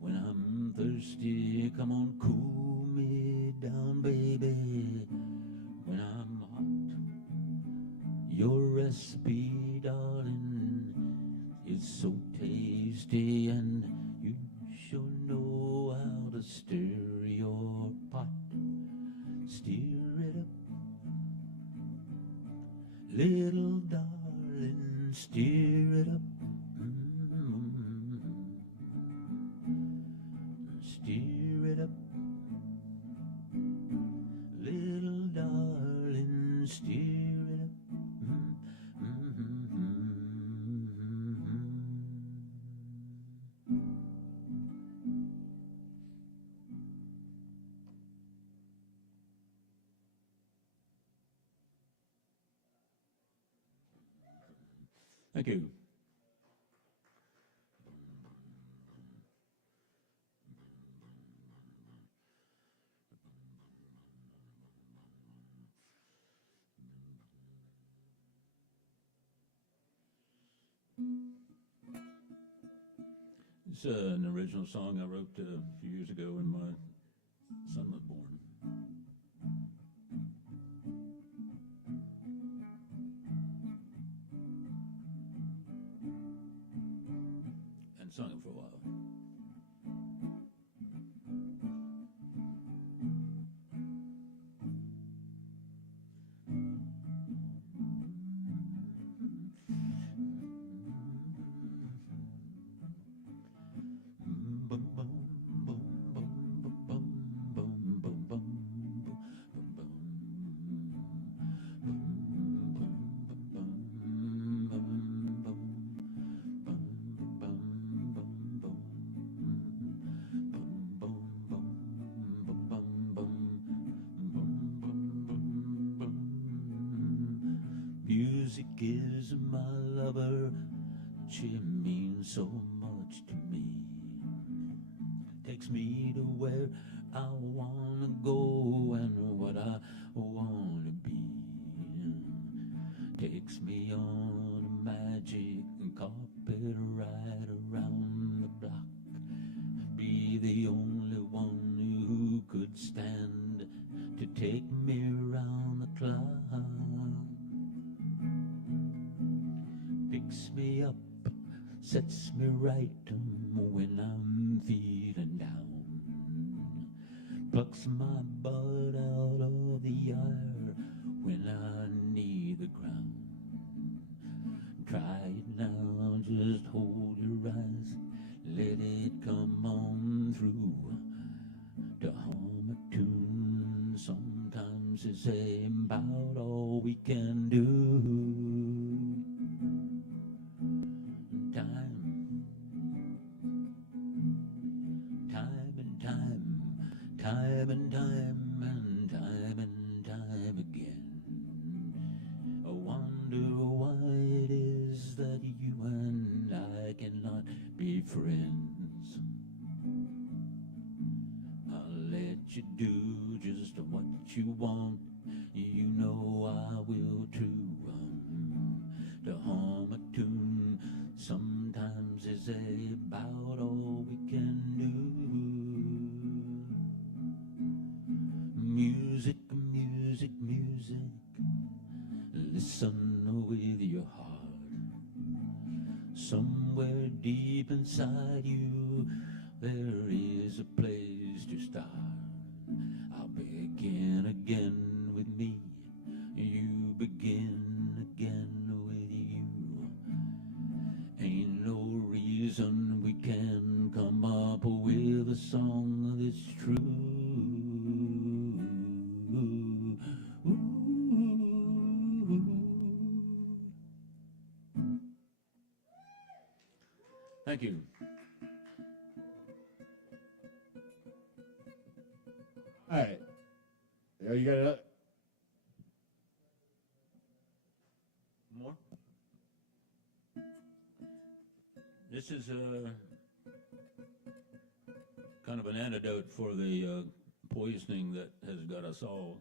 when I'm thirsty. Come on, cool me down, baby. When I'm hot, your recipe, darling, is so tasty, and you sure know how to stir your pot. Steer it up, little darling, steer it up. Steer it up, little darling, steer it up. Thank you. It's an original song I wrote a few years ago when my son was born. And sung it for a while. Music is my lover, she means so much to me. Takes me to where I wanna go and what I wanna be. Takes me on a magic carpet right around the block. Be the only one who could stand to take me round the clock. Picks me up, sets me right when I'm feeling down. Plucks my butt out of the air when I need the ground. Try it now, just hold your eyes, let it come on through. To hum a tune sometimes is about all we can do. Time and time and time and time again. I wonder why it is that you and I cannot be friends. I'll let you do just what you want, you know I will too. To hum a tune sometimes is about all we can do. Music, music, music, listen with your heart. Somewhere deep inside you, there is a place to start. I'll begin again with me, you begin again with you. Ain't no reason we can come up with a song that's true. Thank you. All right. Oh, you got it. More? This is a kind of an antidote for the poisoning that has got us all.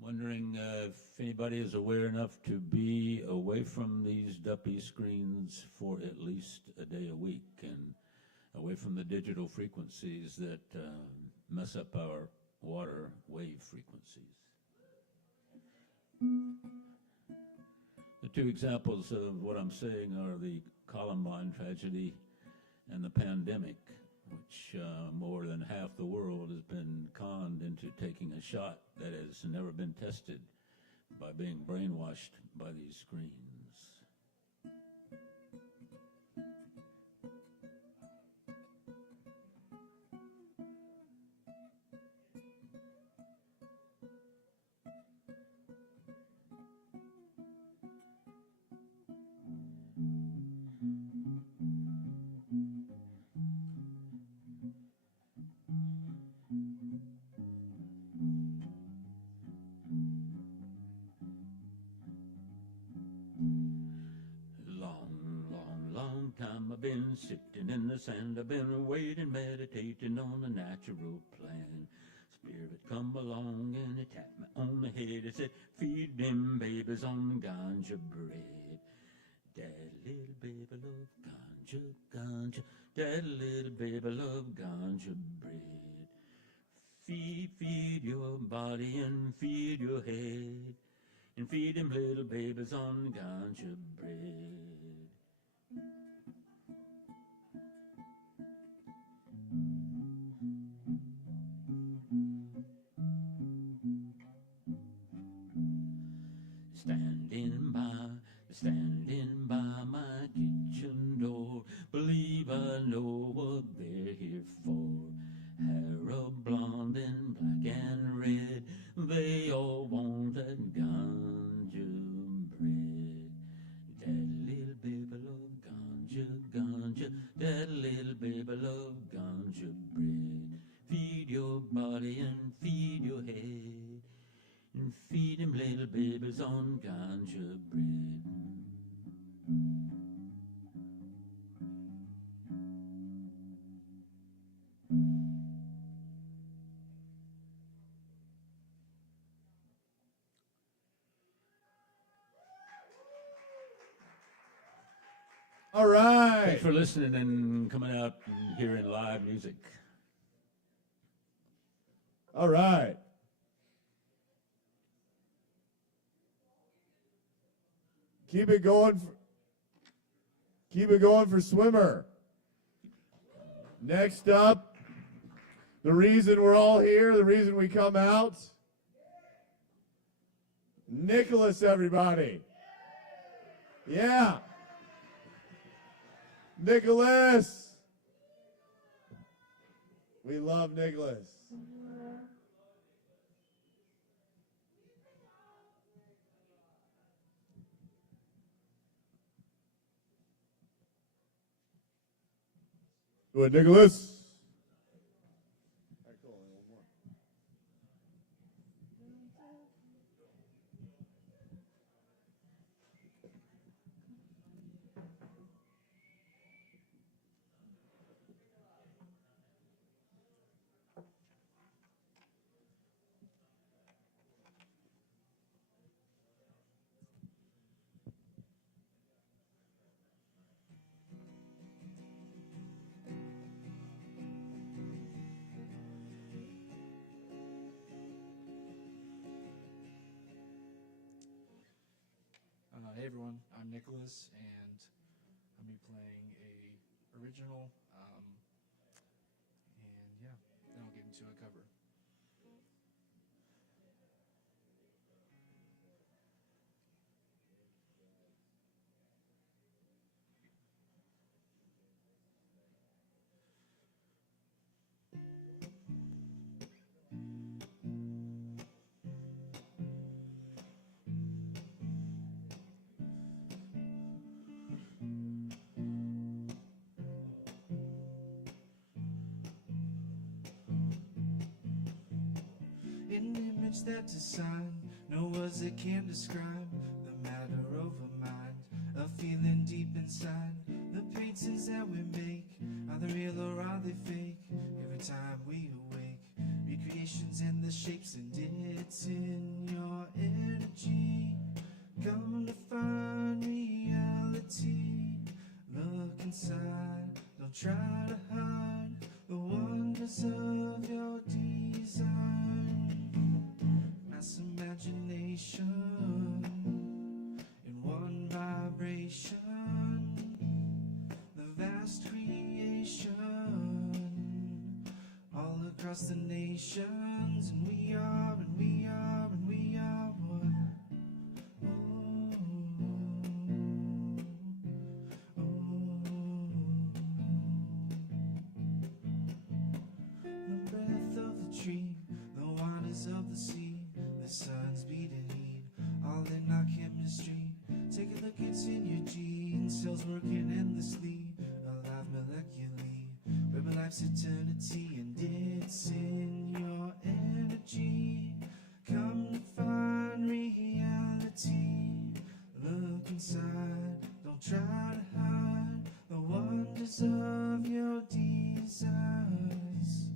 Wondering if anybody is aware enough to be away from these duppy screens for at least a day a week and away from the digital frequencies that mess up our water wave frequencies. The two examples of what I'm saying are the Columbine tragedy and the pandemic, which more than half the world has been conned into taking a shot that has never been tested by being brainwashed by these screens. Time I've been sitting in the sand, I've been waiting, meditating on a natural plan. Spirit come along and it tapped me on the head. It said, feed them babies on ganja bread. Daddy little baby love ganja, ganja. Daddy little baby love ganja bread. Feed your body and feed your head. And feed them little babies on ganja bread. Standing by my kitchen door, believe I know what they're here for. Hair of blonde and black and red, they all want that ganja bread. That little baby love ganja, ganja. That little baby love ganja bread. Feed your body and feed your head. And and feed him little babies on ganja bread. All right. Thanks for listening and coming out and hearing live music. All right. Keep it going for Swimmer. Next up, the reason we're all here, the reason we come out. Nicholas, everybody. Yeah. Nicholas. We love Nicholas. Go ahead, Nicholas. Hey everyone, I'm Nicholas, and I'm gonna be playing a original, and yeah, then I'll get into a cover. An image that's a sign, no words that can describe the matter of a mind, a feeling deep inside. The paintings that we make, are they real or are they fake? Every time we awake, recreations in the shapes, and it's in your energy. Come to find reality. Look inside, don't try to hide the wonders of your design. Mass imagination in one vibration, the vast creation all across the nations, and we are, and we are, and we are one. The breath of the tree, the waters of the sea, the sun's beating heat, all in our chemistry. Take a look, it's in your genes, cells working endlessly, alive molecularly, where my life's eternity, and it's in your energy. Come to find reality. Look inside, don't try to hide the wonders of your desires.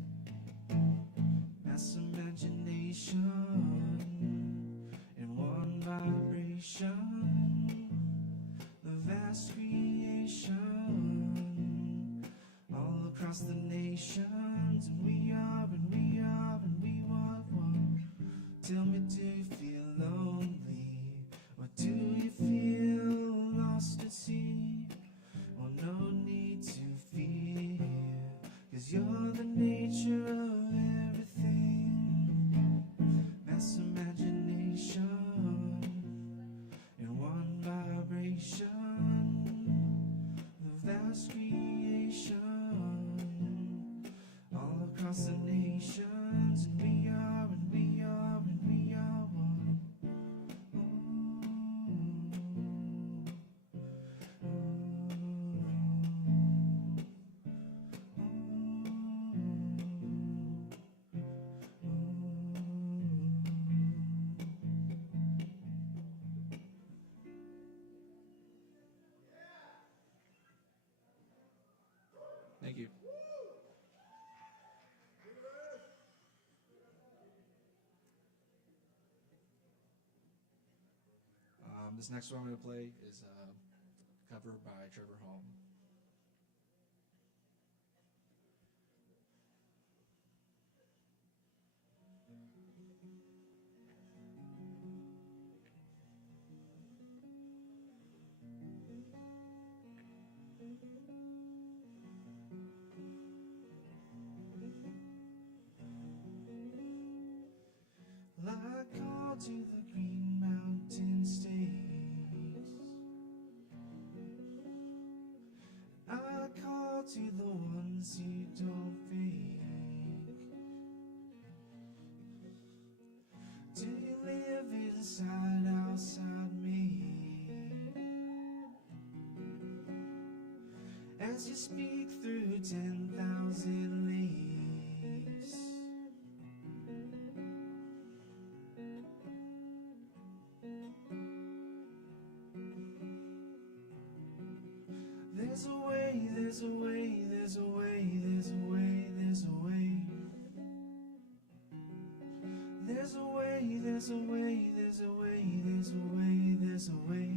Mass imagination in one vibration, the vast creation all across the nations, and we are, and we are, and we want one. This next one I'm going to play is a cover by Trevor Hall. Well, I called to the Green Mountain States. I call to the ones who don't fake. Do you live inside, outside me? As you speak through 10,000 leaves. There's a way, there's a way, there's a way, there's a way, there's a way. There's a way, there's a way, there's a way, there's a way, there's a way.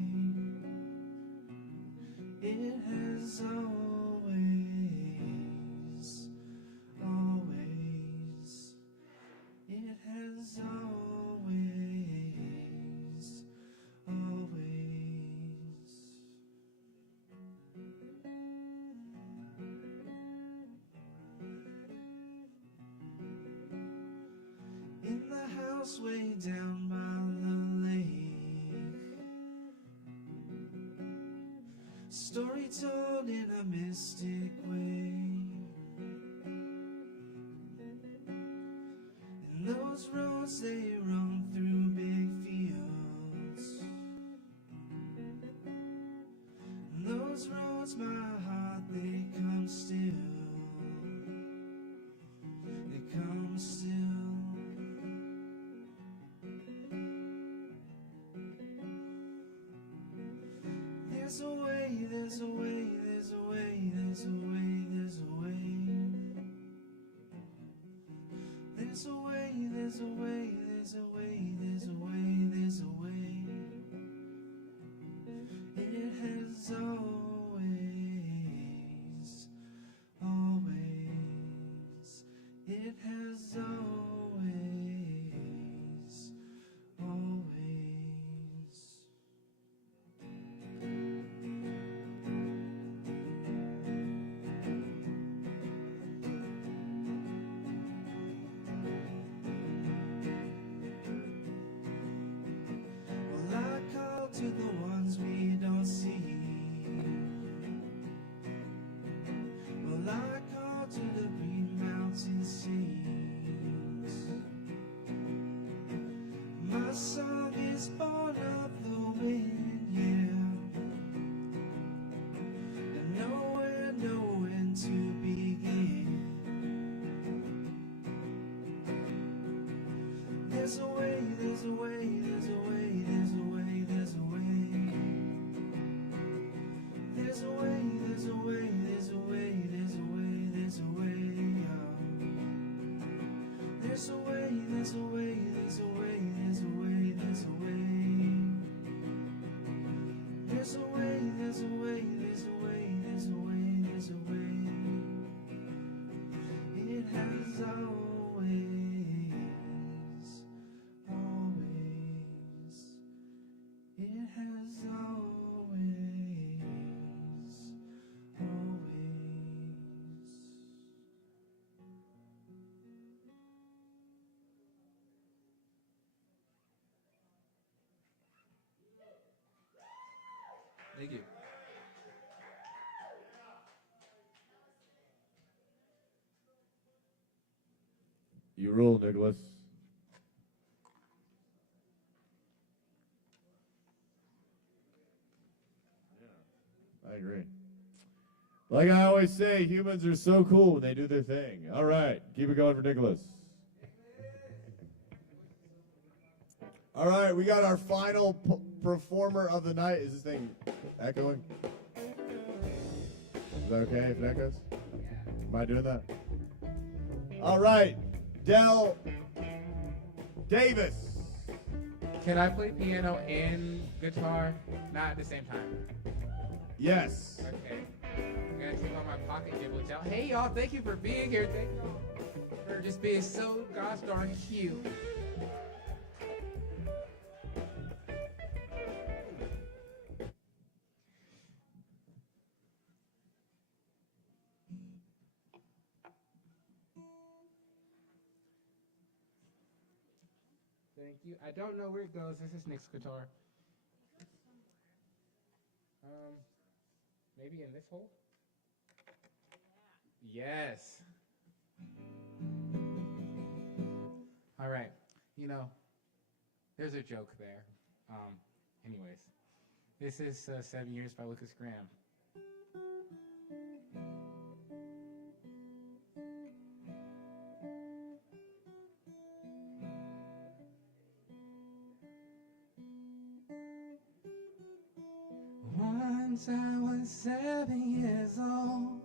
It has always, always. It has always, always. In the house way down by the lake, story told in a mystic way. And those roads they run through big fields. And those roads, my heart, they come still. They come still. There's a way, there's a way, there's a way, there's a way, there's a way. There's a way, there's a way, there's a way, there's a way, there's a way. It has always, always. It has always, always. Well, I call to the ones we don't see. Well, I call to the Green Mountain Saints. My song is born of the wind, yeah. And nowhere, know when to begin. There's a way, there's a way, there's a way, there's a way, there's a way. There's a way, there's a way, there's a way, there's a way, there's a way. There's a way, there's a way, there's a way, there's a way, there's a way. There's a way, there's a way, there's a way, there's a way, there's a way. It has always, always. It has always, always. Thank you. You rule, Nicholas. Yeah, I agree. Like I always say, humans are so cool when they do their thing. All right, keep it going for Nicholas. All right, we got our final performer of the night. Is this thing echoing? Is that okay if it echoes? Am I doing that? All right, Dell Davis. Can I play piano and guitar? Not at the same time. Yes. Okay. I'm gonna take all my pocket giblets out. Hey y'all, thank you for being here. Thank y'all for just being so gosh darn cute. Thank you. I don't know where it goes. This is Nick's guitar. Maybe in this hole? Yes. All right. You know, there's a joke there. Anyways, this is 7 Years by Lucas Graham. Once I was 7 years old,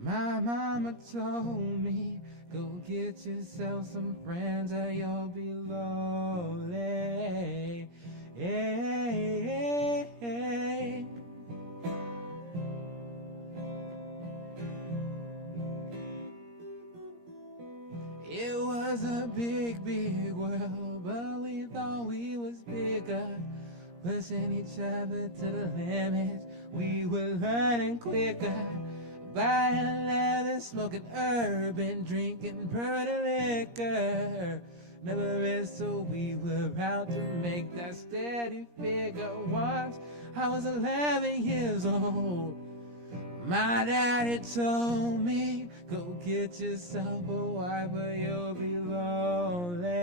my mama told me, go get yourself some friends or you'll be lonely. Hey, hey, hey. It was a big, big world, but we thought we was bigger. Pushing each other to the limit, we were learning quicker. Buying leather, smoking herb, and drinking pretty liquor. Never rest till we were out to make that steady figure. Once I was 11 years old, my daddy told me, go get yourself a wife or you'll be lonely.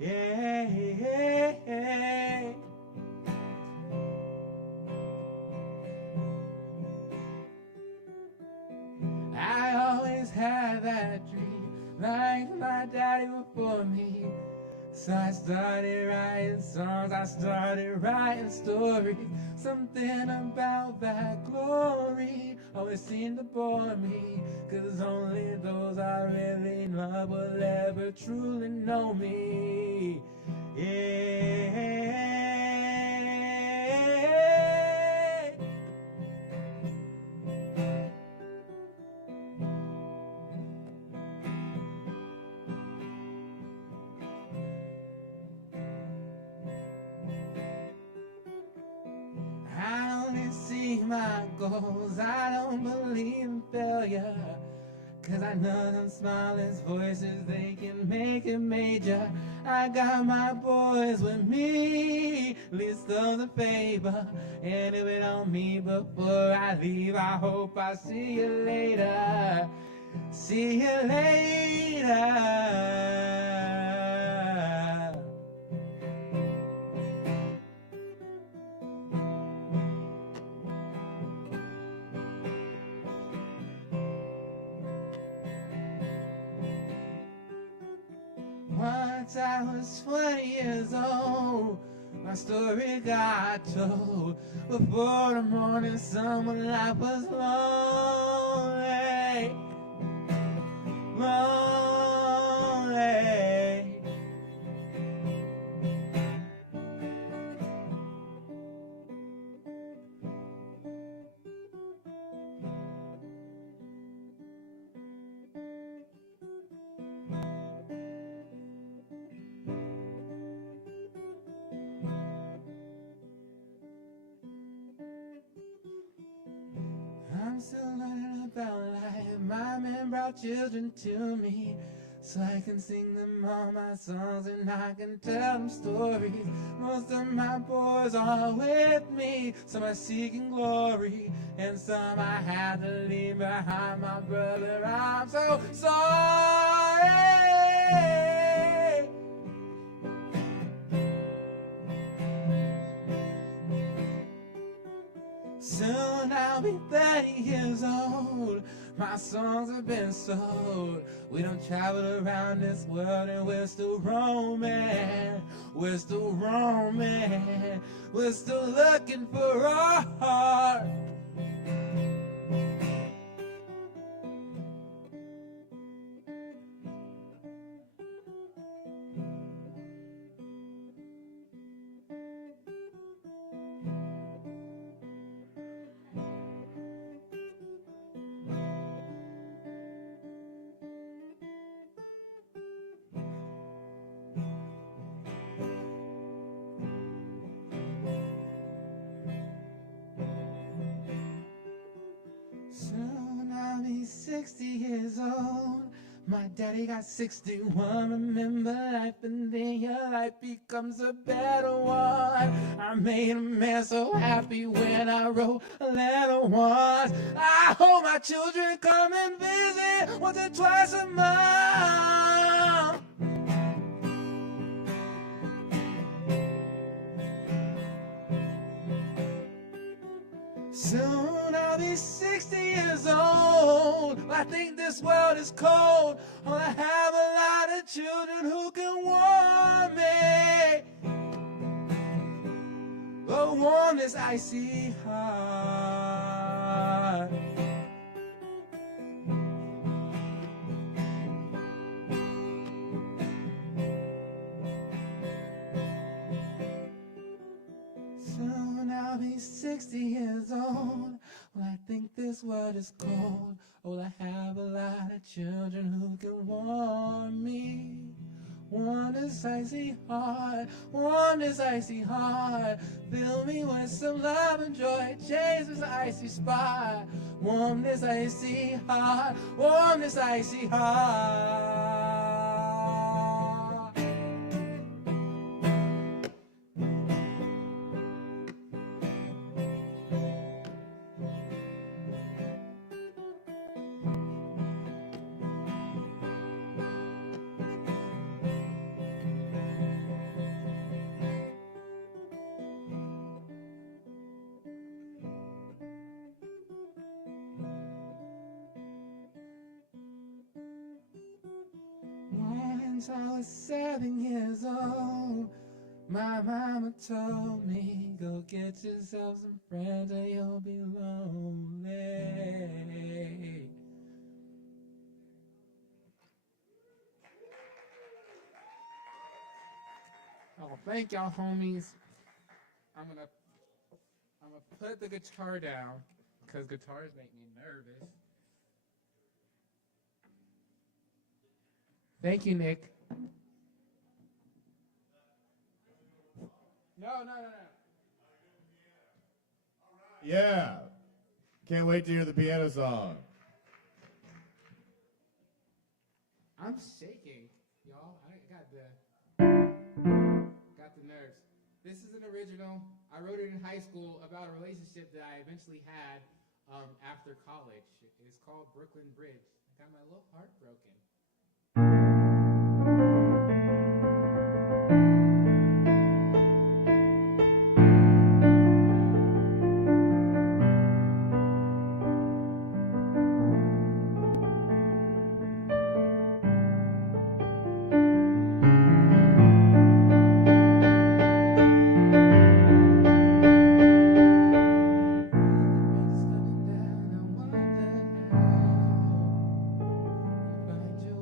Yeah, yeah, yeah. I always had that dream, like my daddy before me. So I started writing songs, I started writing stories. Something about that glory always seemed to bore me, 'cause only those I really love will ever truly know me. Yeah. I only see my goals, I don't believe in failure, 'cause I know them smallest voices, they can make it major. I got my boys with me, list of the favor, and if it don't me before I leave, I hope I see you later. See you later. Once I was 20 years old, my story got told. Before the morning sun, when life was lonely, lonely. I'm still learning about life. My man brought children to me, so I can sing them all my songs and I can tell them stories. Most of my boys are with me, some are seeking glory, and some I had to leave behind. My brother, I'm so sorry. Soon I'll be 30 years old. My songs have been sold. We don't travel around this world and we're still roaming. We're still roaming. We're still looking for our heart. My daddy got 61. Remember life, and then your life becomes a better one. I made a man so happy when I wrote a letter once. I hope my children come and visit once or twice a month. Soon I'll be 60 years old. I think this world is cold. I have a lot of children who can warm me, but warm this icy heart. Soon I'll be 60 years old. Well, I think this world is cold. Oh, I have a lot of children who can warm me. Warm this icy heart, warm this icy heart. Fill me with some love and joy, chase this icy spot. Warm this icy heart, warm this icy heart. Once I was 7 years old, my mama told me, go get yourself some friends or you'll be lonely. Oh, thank y'all, homies. I'm gonna put the guitar down, because guitars make me nervous. Thank you, Nick. No. Yeah. Can't wait to hear the piano song. I'm shaking, y'all. I got the nerves. This is an original. I wrote it in high school about a relationship that I eventually had after college. It's called Brooklyn Bridge. I got my little heart broken. Find your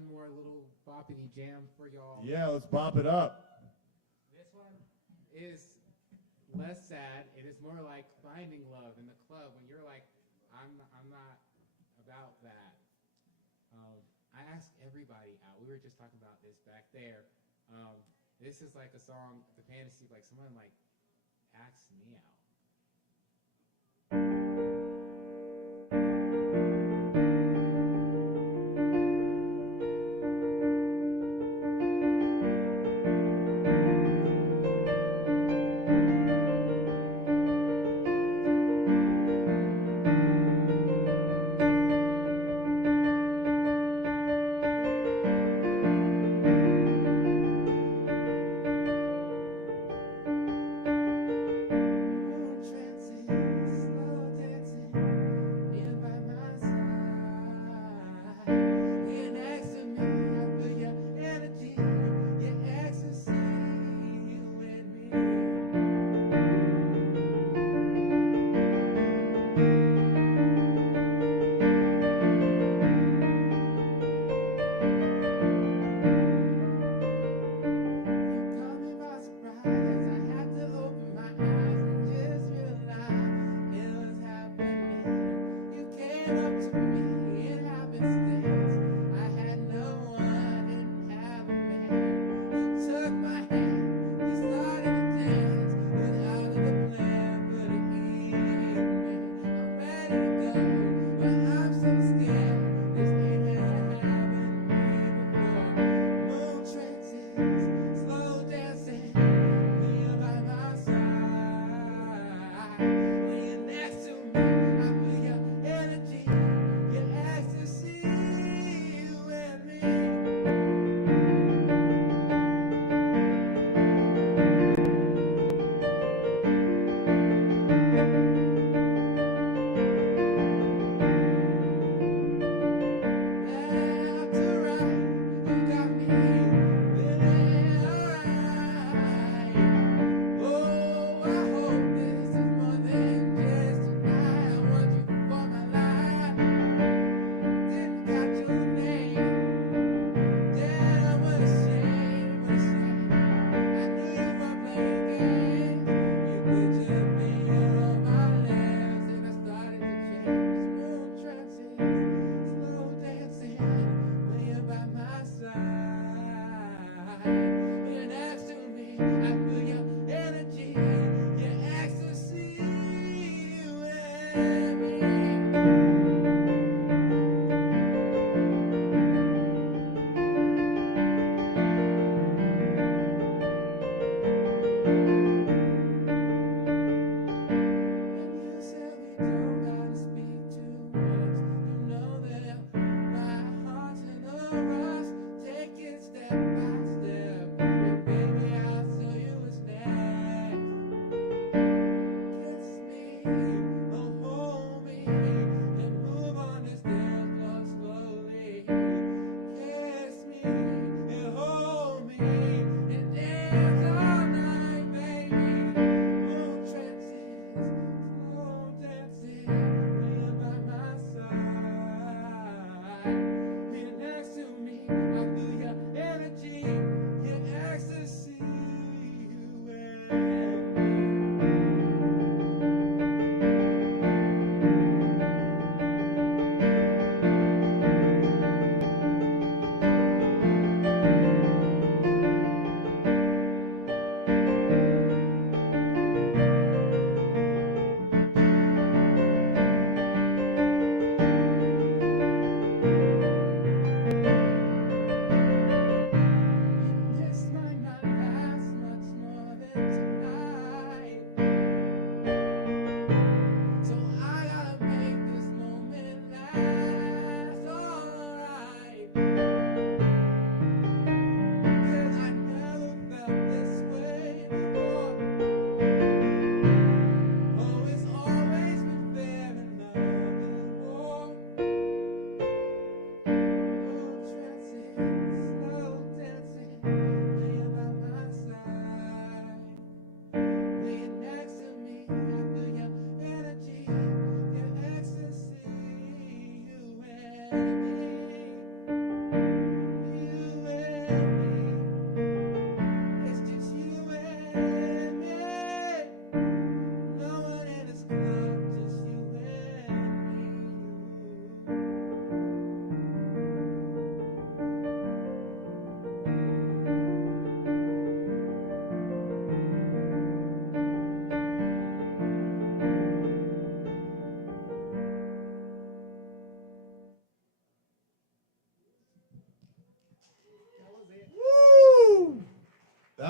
one more little boppity jam for y'all. Yeah, let's bop it up. This one is less sad. It is more like finding love in the club when you're like, I'm not about that. I ask everybody out. We were just talking about this back there. This is like a song, the fantasy, like someone like asks me out.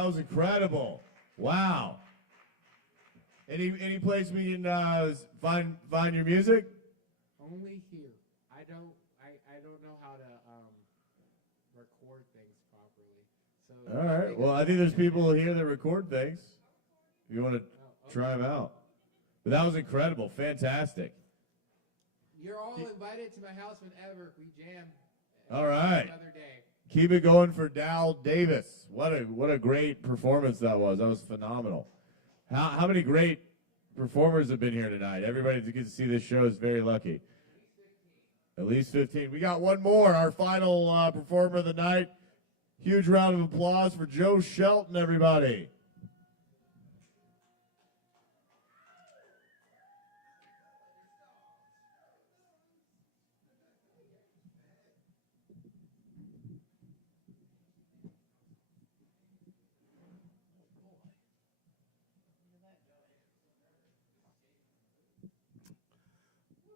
That was incredible. Wow. Any place we can find your music? Only here. I don't know how to record things properly. So All right. Well, I think there's people here that record things. If you want to try them out. But that was incredible. Fantastic. You're all invited to my house whenever we jam. All right. Another day. Keep it going for Dal Davis. What a great performance that was. That was phenomenal. How many great performers have been here tonight? Everybody that gets to see this show is very lucky. At least 15. We got one more, our final performer of the night. Huge round of applause for Joe Shelton, everybody.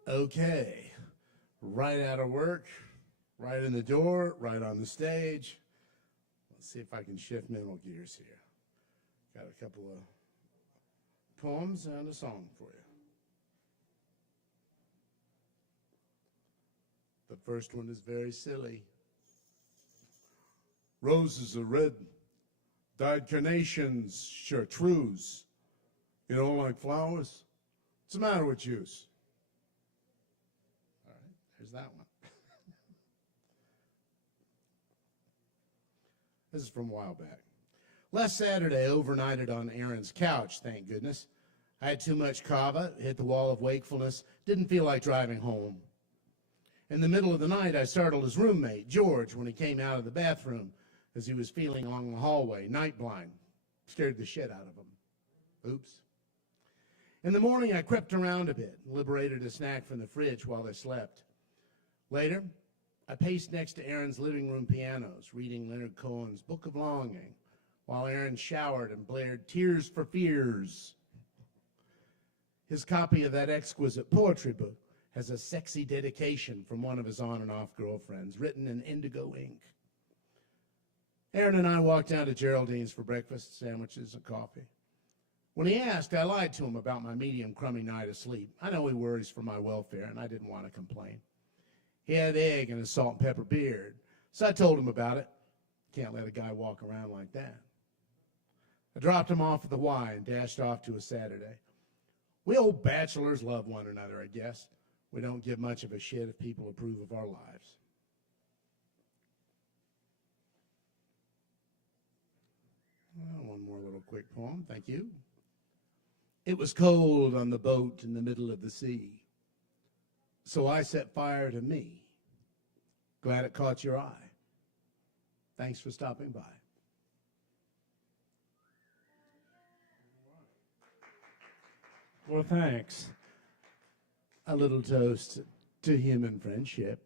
Okay, right out of work, right in the door, right on the stage. Let's see if I can shift mental gears here. Got a couple of poems and a song for you. The first one is very silly. Roses are red, dyed carnations, chartreuse. You don't like flowers? What's the matter with yous? There's that one. This is from a while back. Last Saturday, overnighted on Aaron's couch, thank goodness. I had too much kava, hit the wall of wakefulness, didn't feel like driving home. In the middle of the night, I startled his roommate, George, when he came out of the bathroom as he was feeling along the hallway, night blind. Scared the shit out of him. Oops. In the morning, I crept around a bit, liberated a snack from the fridge while I slept. Later, I paced next to Aaron's living room pianos, reading Leonard Cohen's Book of Longing, while Aaron showered and blared Tears for Fears. His copy of that exquisite poetry book has a sexy dedication from one of his on and off girlfriends, written in indigo ink. Aaron and I walked down to Geraldine's for breakfast, sandwiches, and coffee. When he asked, I lied to him about my medium crummy night of sleep. I know he worries for my welfare, and I didn't want to complain. He had egg and a salt and pepper beard, so I told him about it. Can't let a guy walk around like that. I dropped him off at the Y and dashed off to a Saturday. We old bachelors love one another, I guess. We don't give much of a shit if people approve of our lives. One more little quick poem, thank you. It was cold on the boat in the middle of the sea. So I set fire to me. Glad it caught your eye. Thanks for stopping by. Well, thanks. A little toast to human friendship.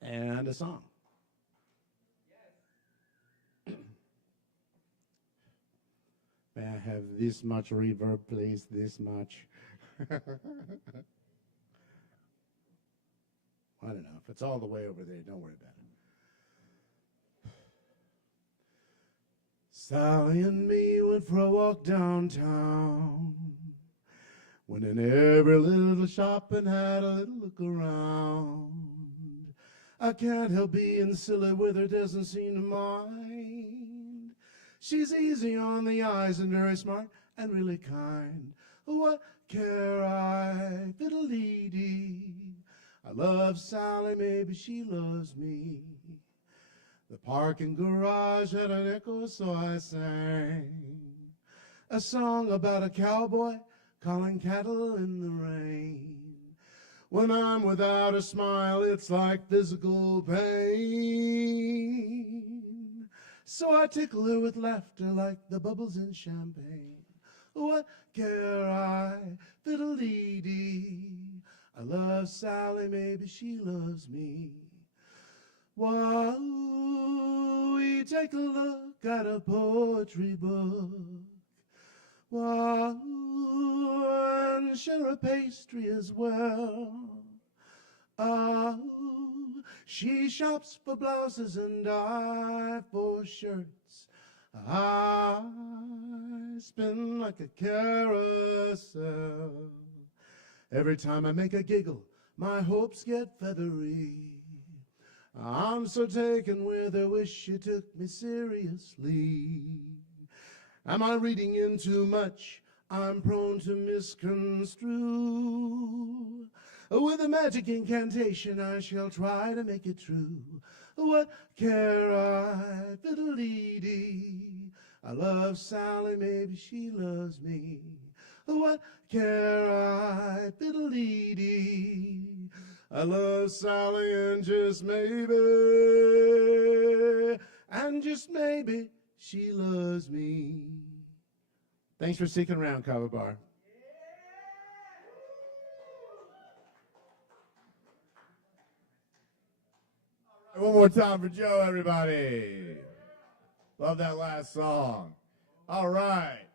And a song. May I have this much reverb, please? This much. I don't know. If it's all the way over there, don't worry about it. Sally and me went for a walk downtown. Went in every little shop and had a little look around. I can't help being silly with her, doesn't seem to mind. She's easy on the eyes and very smart and really kind. What care I, fiddle-dee-dee. I love Sally, maybe she loves me. The parking garage had an echo, so I sang a song about a cowboy calling cattle in the rain. When I'm without a smile, it's like physical pain. So I tickle her with laughter like the bubbles in champagne. What care I, fiddle-dee-dee. I love Sally, maybe she loves me. While we take a look at a poetry book. While and share a pastry as well. Oh, She shops for blouses and I for shirts. I spin like a carousel. Every time I make a giggle, my hopes get feathery. I'm so taken with her, wish she took me seriously. Am I reading in too much? I'm prone to misconstrue. With a magic incantation, I shall try to make it true. What care I, fiddle-dee-dee? I love Sally, maybe she loves me. What care I, fiddle-dee-dee? I love Sally, and just maybe, she loves me. Thanks for sticking around, Kava Bar. One more time for Joe, everybody. Love that last song. All right.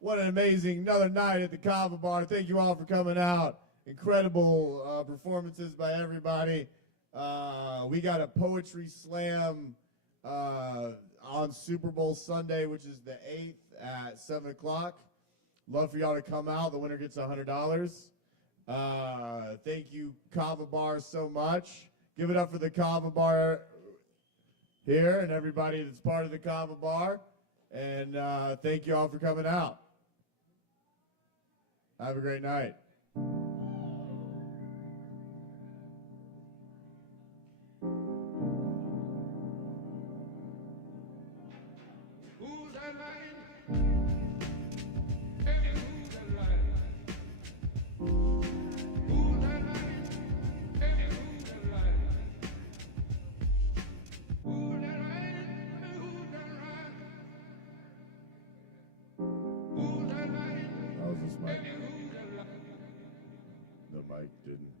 What an amazing another night at the Kava Bar. Thank you all for coming out. Incredible performances by everybody. We got a poetry slam on Super Bowl Sunday, which is the 8th at 7 o'clock. Love for y'all to come out. The winner gets $100. Thank you, Kava Bar, so much. Give it up for the Kava Bar here and everybody that's part of the Kava Bar. And thank you all for coming out. Have a great night. That was this mic. The mic didn't.